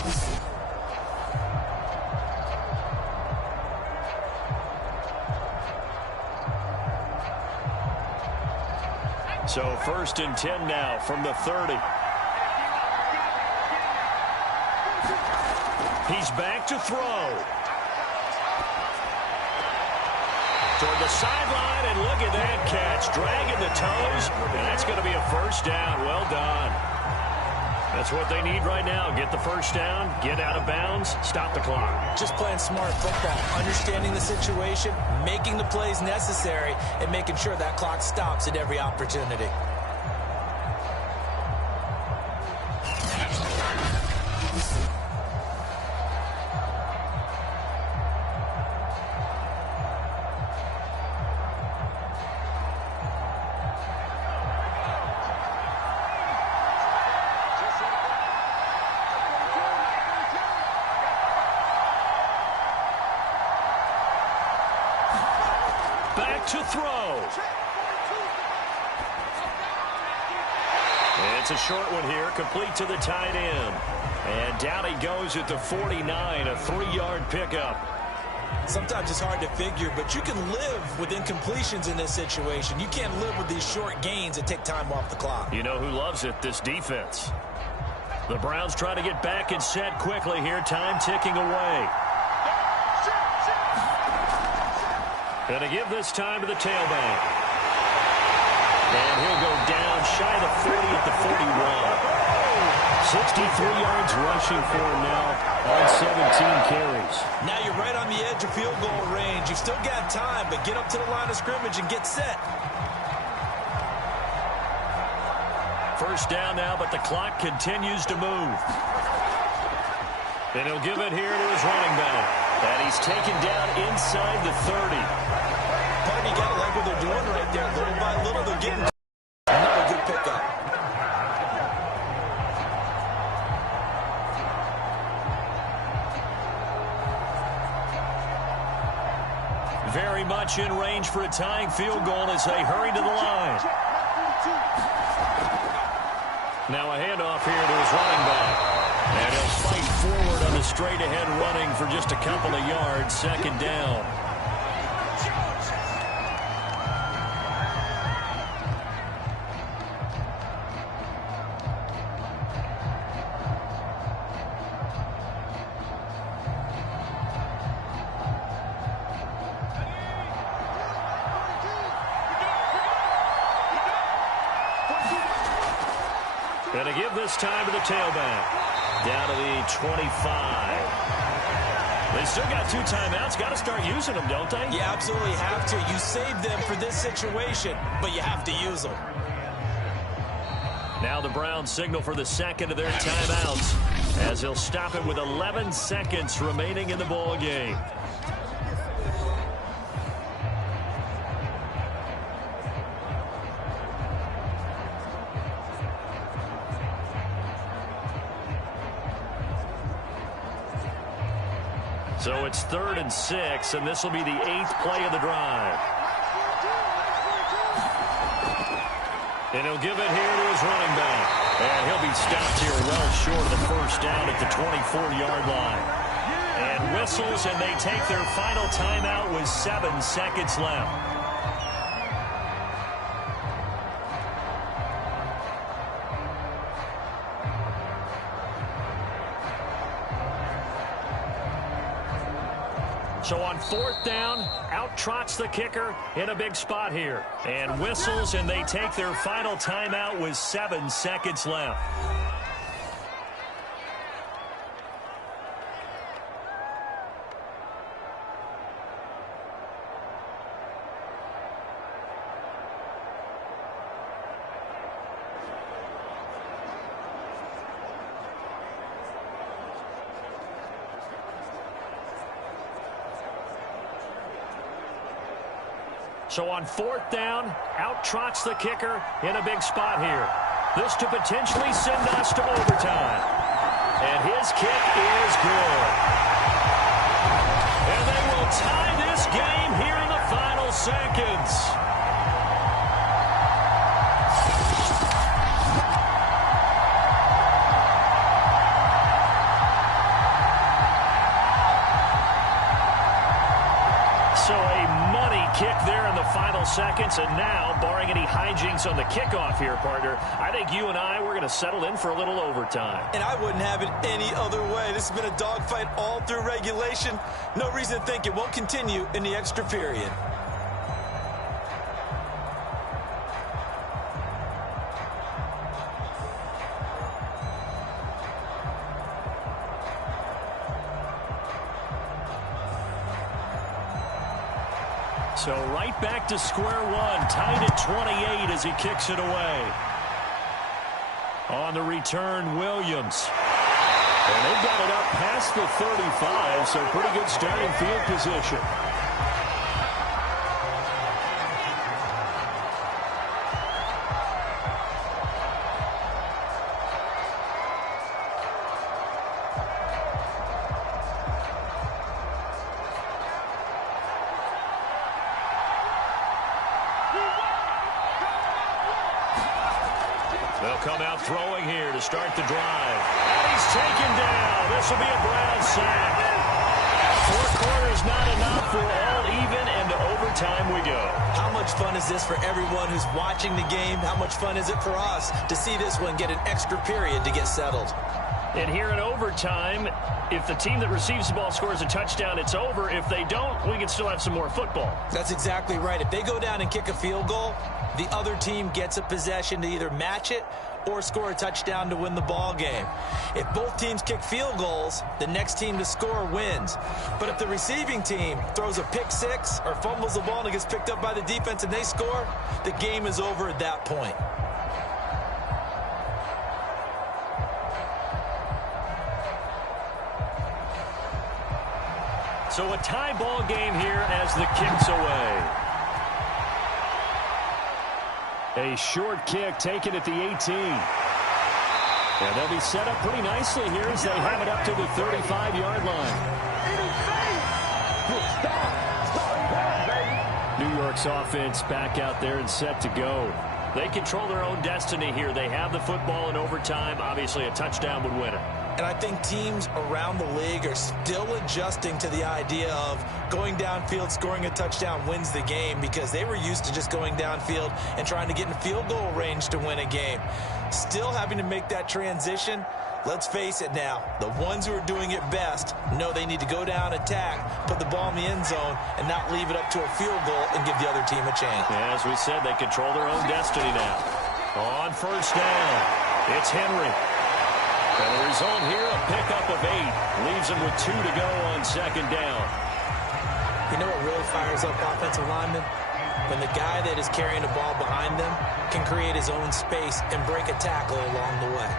So 1st and 10 now from the 30. He's back to throw. Toward the sideline, and look at that catch. Dragging the toes, and that's going to be a first down. Well done. That's what they need right now. Get the first down, get out of bounds, stop the clock. Just playing smart football, understanding the situation, making the plays necessary, and making sure that clock stops at every opportunity. To throw. It's a short one here, complete to the tight end. And down he goes at the 49, a 3-yard pickup. Sometimes it's hard to figure, but you can live with incompletions in this situation. You can't live with these short gains that take time off the clock. You know who loves it? This defense. The Browns try to get back and set quickly here, time ticking away. Going to give this time to the tailback. And he'll go down shy of the 40 at the 41. 63 yards rushing for him now on 17 carries. Now you're right on the edge of field goal range. You've still got time, but get up to the line of scrimmage and get set. First down now, but the clock continues to move. And he'll give it here to his running back. And he's taken down inside the 30. Pardon, you got to like what they're doing right there. Little by little, they're getting another good pickup. Very much in range for a tying field goal as they hurry to the line. Now a handoff here to his running back. And he'll fight forward on the straight-ahead running for just a couple of yards. Second down. Going to give this time to the tailback. Down to the 25. They still got 2 timeouts. Got to start using them, don't they? You absolutely have to. You save them for this situation, but you have to use them. Now the Browns signal for the second of their timeouts as he'll stop it with 11 seconds remaining in the ball game. So it's 3rd and 6, and this will be the 8th play of the drive. And he'll give it here to his running back. And he'll be stopped here well short of the first down at the 24-yard line. And whistles, and they take their final timeout with 7 seconds left. So on 4th down, out trots the kicker in a big spot here. And whistles, and they take their final timeout with 7 seconds left. So on 4th down, out trots the kicker in a big spot here. This to potentially send us to overtime. And his kick is good. And they will tie this game here in the final seconds. So a money kick there in the final seconds, and now, barring any hijinks on the kickoff here, partner, I think you and I, we're going to settle in for a little overtime. And I wouldn't have it any other way. This has been a dogfight all through regulation. No reason to think it won't continue in the extra period. So right back to square one, tied at 28 as he kicks it away. On the return, Williams. And they've got it up past the 35, so pretty good starting field position. They'll come out throwing here to start the drive. And he's taken down. This will be a Brown sack. 4 quarters not enough. We're all even, and to overtime we go. How much fun is this for everyone who's watching the game? How much fun is it for us to see this one get an extra period to get settled? And here in overtime, if the team that receives the ball scores a touchdown, it's over. If they don't, we can still have some more football. That's exactly right. If they go down and kick a field goal, the other team gets a possession to either match it or score a touchdown to win the ball game. If both teams kick field goals, the next team to score wins. But if the receiving team throws a pick six or fumbles the ball and it gets picked up by the defense and they score, the game is over at that point. So a tie ball game here as the kick's away. A short kick taken at the 18. And they'll be set up pretty nicely here as they have it up to the 35-yard line. New York's offense back out there and set to go. They control their own destiny here. They have the football in overtime. Obviously, a touchdown would win it. And I think teams around the league are still adjusting to the idea of going downfield, scoring a touchdown wins the game, because they were used to just going downfield and trying to get in field goal range to win a game. Still having to make that transition. Let's face it now, the ones who are doing it best know they need to go down, attack, put the ball in the end zone, and not leave it up to a field goal and give the other team a chance. Yeah, as we said, they control their own destiny now. On first down, it's Henry. And the result here, a pickup of 8. Leaves him with 2 to go on second down. You know what really fires up offensive linemen? When the guy that is carrying the ball behind them can create his own space and break a tackle along the way.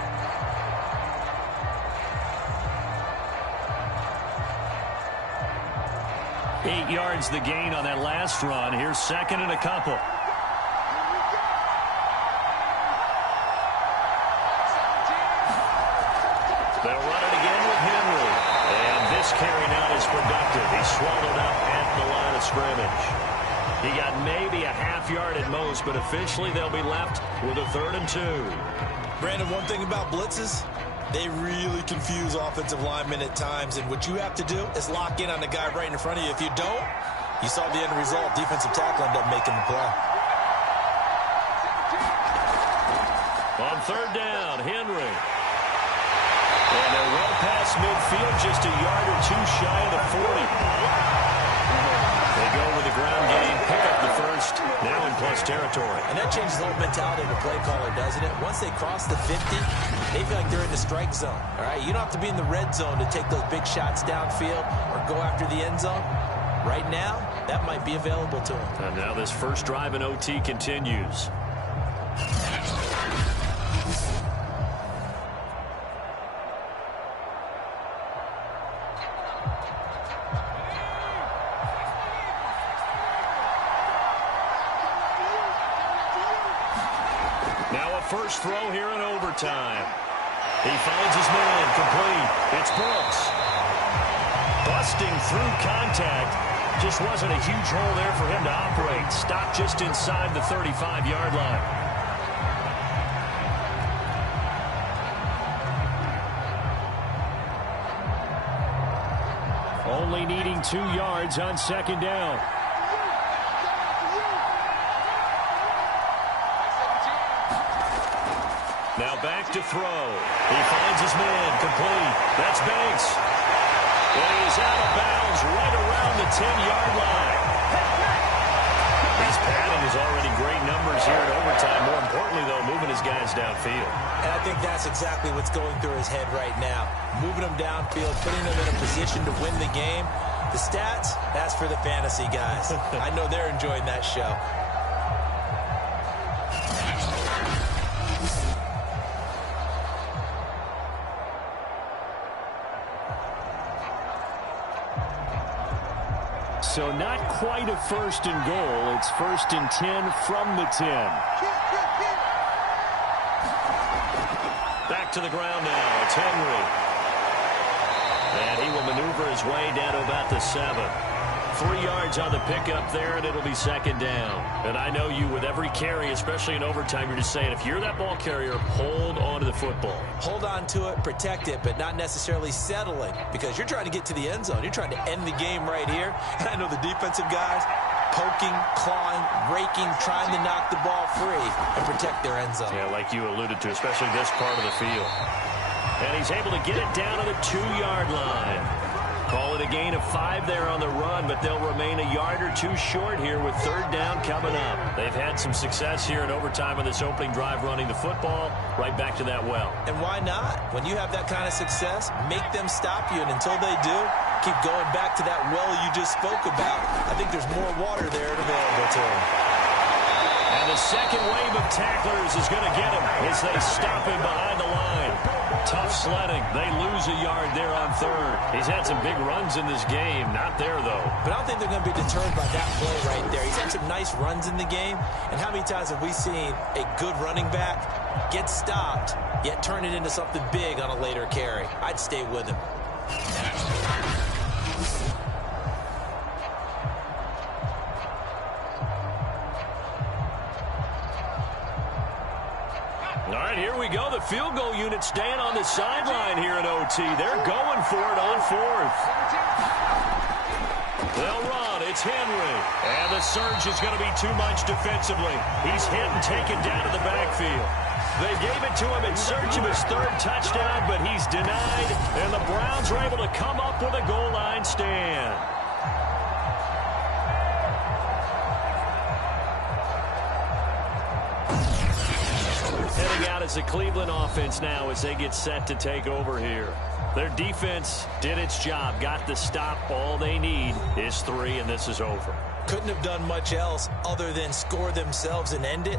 Eight yards the gain on that last run. Here's second and a couple. They'll run it again with Henry. And this carry now is productive. He's swallowed up at the line of scrimmage. He got maybe a half yard at most, but officially they'll be left with a 3rd and 2. Brandon, one thing about blitzes, they really confuse offensive linemen at times, and what you have to do is lock in on the guy right in front of you. If you don't, you saw the end result. Defensive tackle ended up making the play. On third down, Henry. And they're well past midfield, just a yard or two shy of the 40. They go with the ground game, pick up the first, now in plus territory. And that changes the whole mentality of the play caller, doesn't it? Once they cross the 50, they feel like they're in the strike zone. All right, you don't have to be in the red zone to take those big shots downfield or go after the end zone. Right now, that might be available to them. And now this first drive in OT continues. First throw here in overtime. He finds his man complete. It's Brooks. Busting through contact. Just wasn't a huge hole there for him to operate. Stopped just inside the 35-yard line. Only needing 2 yards on second down. Now back to throw. He finds his man complete. That's Banks. And he's out of bounds right around the 10-yard line. He's padding his already great numbers here in overtime. More importantly, though, moving his guys downfield. And I think that's exactly what's going through his head right now. Moving them downfield, putting them in a position to win the game. The stats, that's for the fantasy guys. I know they're enjoying that show. So not quite a first and goal. It's 1st and 10 from the 10. Back to the ground now. It's Henry. And he will maneuver his way down to about the 7. 3 yards on the pickup there, and it'll be second down. And I know you, with every carry, especially in overtime, you're just saying, if you're that ball carrier, hold on to the football. Hold on to it, protect it, but not necessarily settling, because you're trying to get to the end zone. You're trying to end the game right here. And I know the defensive guys poking, clawing, raking, trying to knock the ball free and protect their end zone. Yeah, like you alluded to, especially this part of the field. And he's able to get it down to the 2-yard line. Call it a gain of 5 there on the run, but they'll remain a yard or 2 short here with 3rd down coming up. They've had some success here in overtime on this opening drive running the football. Right back to that well. And why not? When you have that kind of success, make them stop you. And until they do, keep going back to that well you just spoke about. I think there's more water there available to them. And the second wave of tacklers is going to get him as they stop him behind the line. Tough sledding. They lose a yard there on 3rd. He's had some big runs in this game. Not there, though. But I don't think they're going to be deterred by that play right there. He's had some nice runs in the game. And how many times have we seen a good running back get stopped, yet turn it into something big on a later carry? I'd stay with him. All right, here we go. The field goal unit staying on the sideline here at OT. They're going for it on 4th. They'll run. It's Henry. And the surge is going to be too much defensively. He's hit and taken down to the backfield. They gave it to him in search of his 3rd touchdown, but he's denied. And the Browns are able to come up with a goal line stand. Heading out as the Cleveland offense now as they get set to take over here. Their defense did its job, got the stop. All they need is 3, and this is over. Couldn't have done much else other than score themselves and end it.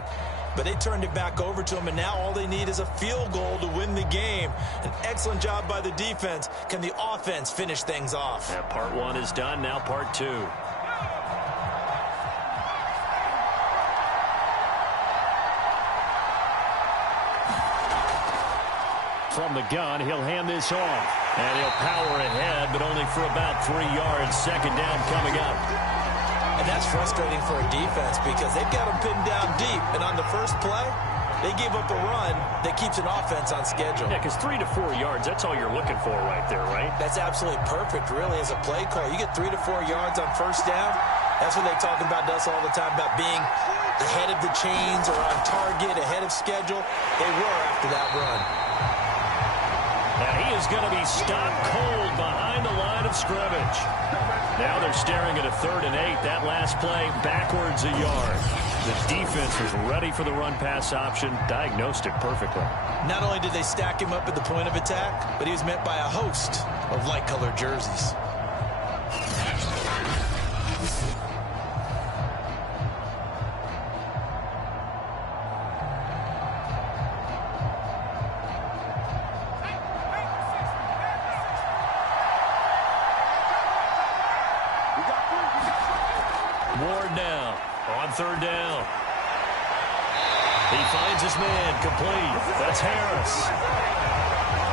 But they turned it back over to them, and now all they need is a field goal to win the game. An excellent job by the defense. Can the offense finish things off? Yeah, part 1 is done, now part 2. From the gun, he'll hand this off. And he'll power ahead, but only for about 3 yards. 2nd down coming up. And that's frustrating for a defense because they've got them pinned down deep. And on the first play, they gave up a run that keeps an offense on schedule. Yeah, because 3 to 4 yards, that's all you're looking for right there, right? That's absolutely perfect, really, as a play call. You get 3 to 4 yards on 1st down. That's what they talk about us all the time, about being ahead of the chains or on target, ahead of schedule. They were after that run. And he is going to be stopped cold behind the line of scrimmage. Now they're staring at a 3rd and 8. That last play, backwards a yard. The defense was ready for the run-pass option, diagnosed it perfectly. Not only did they stack him up at the point of attack, but he was met by a host of light-colored jerseys. Ward now on 3rd down. He finds his man complete. That's Harris.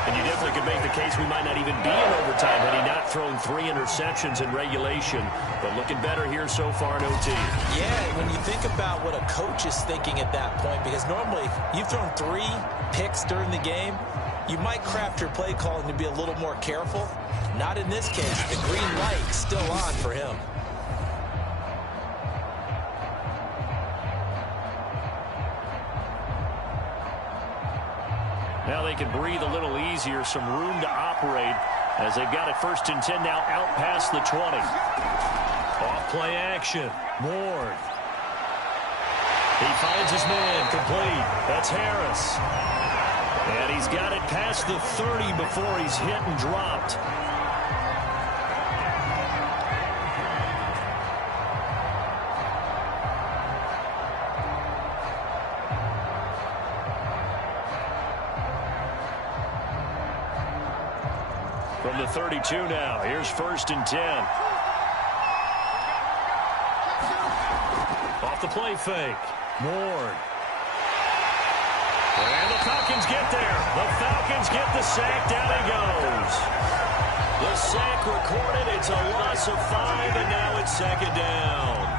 And you definitely could make the case we might not even be in overtime had he not thrown 3 interceptions in regulation. But looking better here so far in OT. Yeah, when you think about what a coach is thinking at that point, because normally you've thrown 3 picks during the game, you might craft your play calling to be a little more careful. Not in this case. The green light's still on for him. Now they can breathe a little easier, some room to operate as they've got it 1st and 10 now out past the 20. Off play action. Ward. He finds his man complete. That's Harris. And he's got it past the 30 before he's hit and dropped. From the 32 now, here's 1st and 10. Off the play fake. Ward. And the Falcons get there. The Falcons get the sack. Down he goes. The sack recorded. It's a loss of 5, and now it's 2nd down.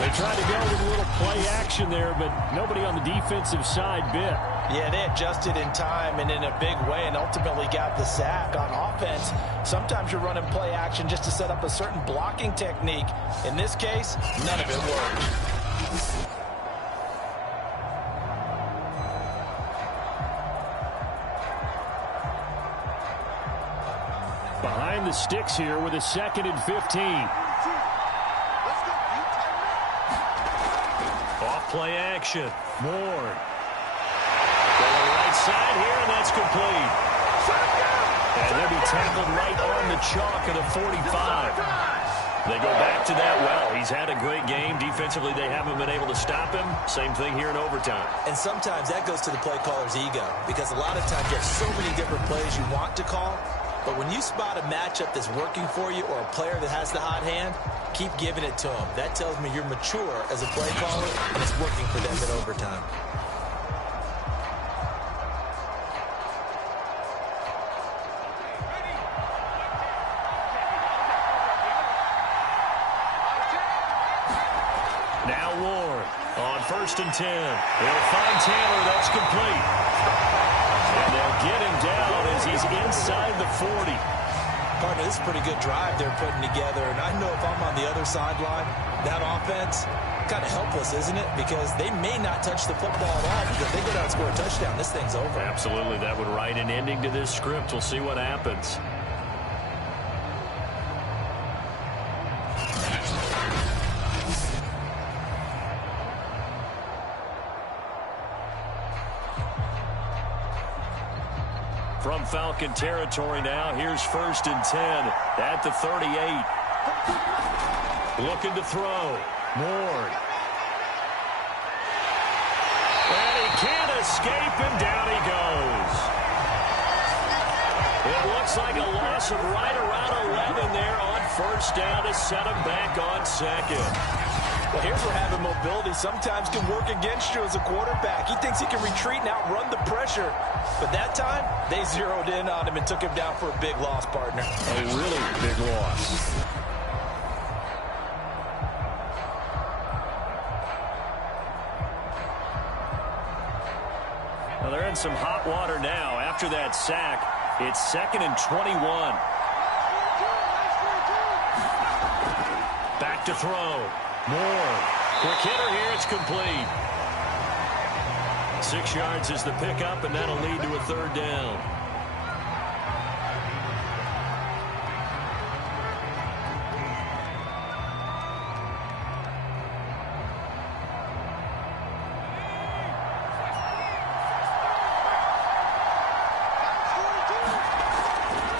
They tried to go with a little play action there, but nobody on the defensive side bit. Yeah, they adjusted in time and in a big way and ultimately got the sack. On offense, sometimes you're running play action just to set up a certain blocking technique. In this case, none of it worked. behind the sticks here with a 2nd and 15. Off play action. Ward. Going right side here, and that's complete. And they'll be tackled right on the chalk of the 45. They go back to that well. He's had a great game. Defensively, they haven't been able to stop him. Same thing here in overtime. And sometimes that goes to the play caller's ego, because a lot of times you have so many different plays you want to call, but when you spot a matchup that's working for you or a player that has the hot hand, keep giving it to him. That tells me you're mature as a play caller, and it's working for them in overtime. Now Ward on 1st and 10. They'll find Taylor. That's complete. And they'll get him down as he's inside the 40. Partner, this is a pretty good drive they're putting together. And I know if I'm on the other sideline, that offense, kind of helpless, isn't it? Because they may not touch the football at all. Because if they go down and score a touchdown, this thing's over. Absolutely. That would write an ending to this script. We'll see what happens. From Falcon territory now, here's 1st and 10 at the 38. Looking to throw. Ward. And he can't escape, and down he goes. It looks like a loss of right around 11 there on 1st down to set him back on 2nd. Well, here's where having mobility sometimes can work against you as a quarterback. He thinks he can retreat and outrun the pressure. But that time, they zeroed in on him and took him down for a big loss, partner. A really big loss. Well, they're in some hot water now. After that sack, it's 2nd and 21. Back to throw. More. Quick hitter here. It's complete. 6 yards is the pickup, and that'll lead to a 3rd down.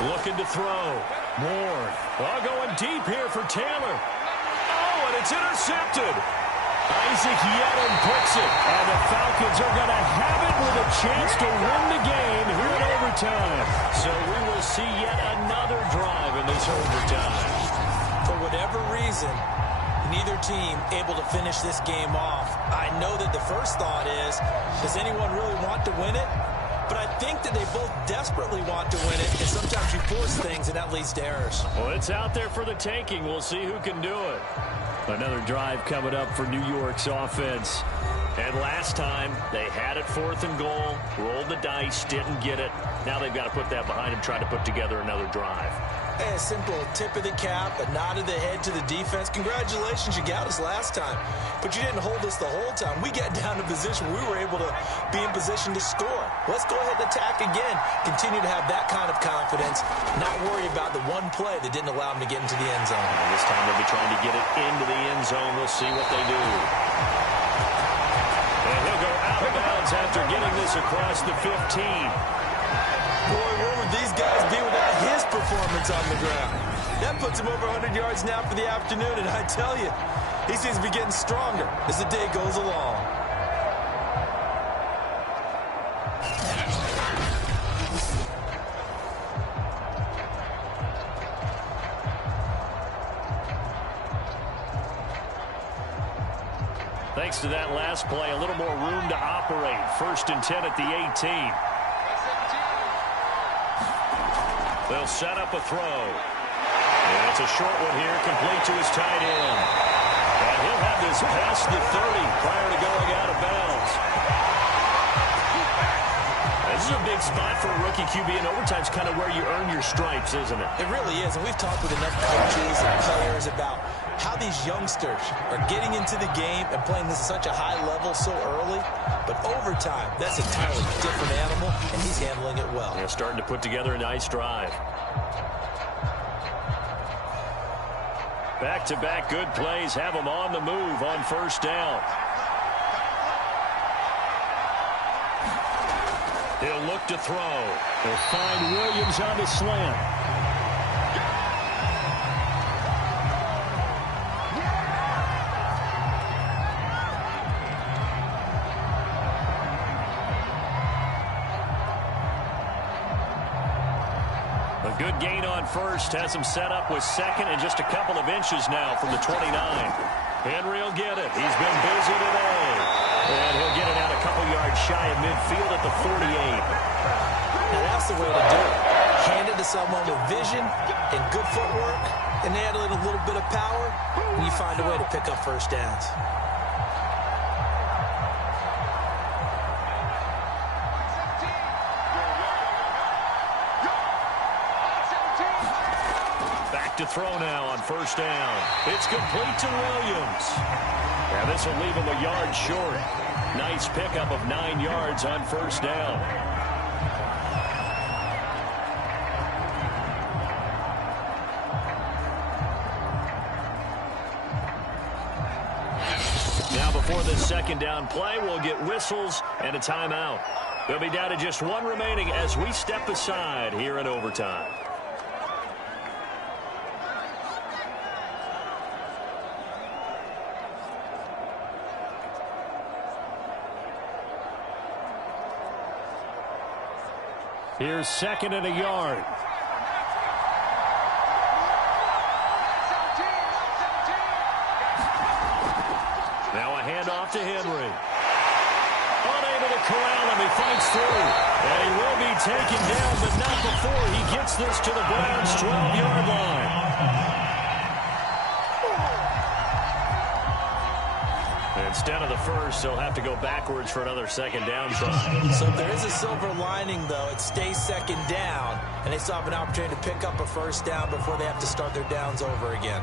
Looking to throw. Ward. Oh, going deep here for Taylor. Oh, and it's intercepted. Isaac Yedlin picks it, and the Falcons are going to have it with a chance to win the game here in overtime. So we will see yet another drive in this overtime. For whatever reason, neither team able to finish this game off. I know that the first thought is, does anyone really want to win it? But I think that they both desperately want to win it, and sometimes you force things, and that leads to errors. Well, it's out there for the taking. We'll see who can do it. Another drive coming up for New York's offense. And last time, they had it 4th and goal, rolled the dice, didn't get it. Now they've got to put that behind them, try to put together another drive. A simple tip of the cap, a nod of the head to the defense. Congratulations, you got us last time. But you didn't hold us the whole time. We got down to position. We were able to be in position to score. Let's go ahead and attack again. Continue to have that kind of confidence. Not worry about the one play that didn't allow them to get into the end zone. And this time they'll be trying to get it into the end zone. We'll see what they do. And he'll go out of bounds after getting this across the 15. Boy, where would these guys be without his performance on the ground? That puts him over 100 yards now for the afternoon, and I tell you, he seems to be getting stronger as the day goes along. Thanks to that last play, a little more room to operate. 1st and 10 at the 18. They'll set up a throw. And it's a short one here, complete to his tight end. And he'll have this past the 30 prior to going out of bounds. This is a big spot for a rookie QB, and overtime's kind of where you earn your stripes, isn't it? It really is, and we've talked with enough coaches and players about how these youngsters are getting into the game and playing this at such a high level so early. But overtime, that's an entirely different animal, and he's handling it well. Yeah, starting to put together a nice drive. Back-to-back good plays have them on the move on first down. He'll look to throw. They'll find Williams on the slant. A good gain on first has him set up with second and just a couple of inches now from the 29. Henry will get it. He's been busy today. And he'll get it out a couple yards shy of midfield at the 48. Now that's the way to do it. Hand it to someone with vision and good footwork, and add a little bit of power, and you find a way to pick up first downs. Back to throw now on first down. It's complete to Williams. Now this will leave him a yard short. Nice pickup of 9 yards on first down. Now before this second down play, we'll get whistles and a timeout. They'll be down to just one remaining as we step aside here in overtime. Here's second and a yard. Now a handoff to Henry. Unable to corral him. He fights through. And he will be taken down, but not before he gets this to the Browns' 12-yard line. Instead of the first, they'll have to go backwards for another second down try. So if there is a silver lining, though, it stays second down, and they still have an opportunity to pick up a first down before they have to start their downs over again.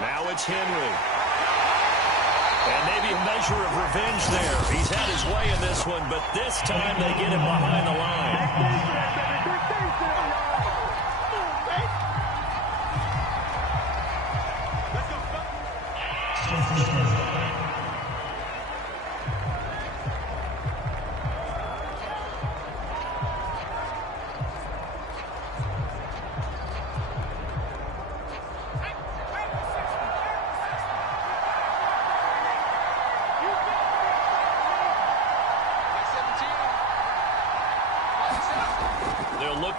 Now it's Henry. And maybe a measure of revenge there. He's had his way in this one, but this time they get him behind the line.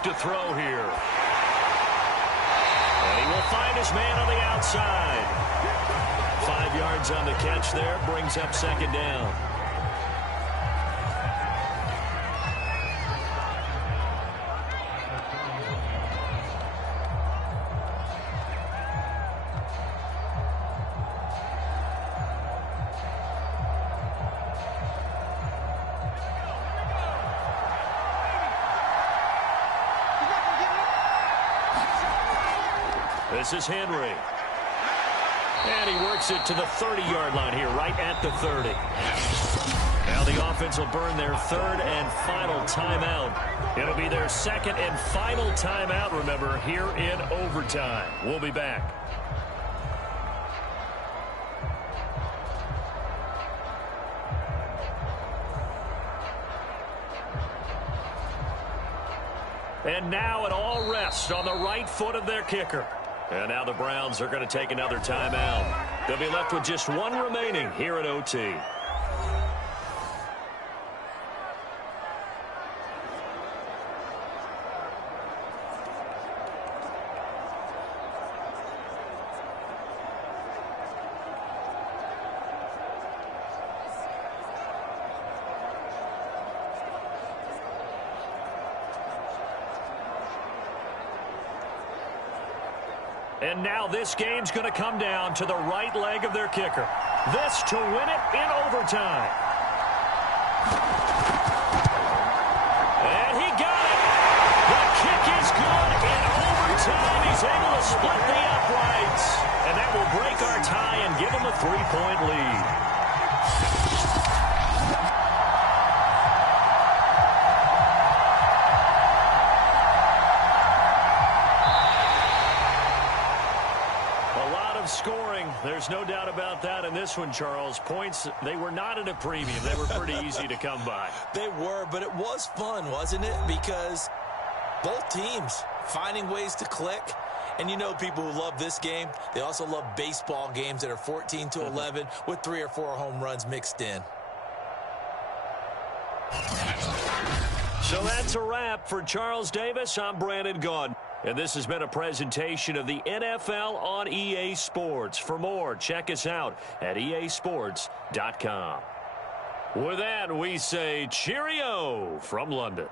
To throw here. And he will find his man on the outside. 5 yards on the catch there, brings up second down. This is Henry. And he works it to the 30-yard line here, right at the 30. Now the offense will burn their third and final timeout. It'll be their second and final timeout, remember, here in overtime. We'll be back. And now it all rests on the right foot of their kicker. And now the Browns are going to take another timeout. They'll be left with just one remaining here at OT. And now this game's going to come down to the right leg of their kicker. This to win it in overtime. And he got it. The kick is good in overtime. He's able to split the uprights. And that will break our tie and give him a 3-point lead. there's no doubt about that in this one, Charles. Points, they were not at a premium. They were pretty easy to come by. They were, but it was fun, wasn't it? Because both teams finding ways to click. And you know people who love this game, they also love baseball games that are 14-11 with 3 or 4 home runs mixed in. So that's a wrap for Charles Davis. I'm Brandon Gaudin. And this has been a presentation of the NFL on EA Sports. For more, check us out at easports.com. With that, we say cheerio from London.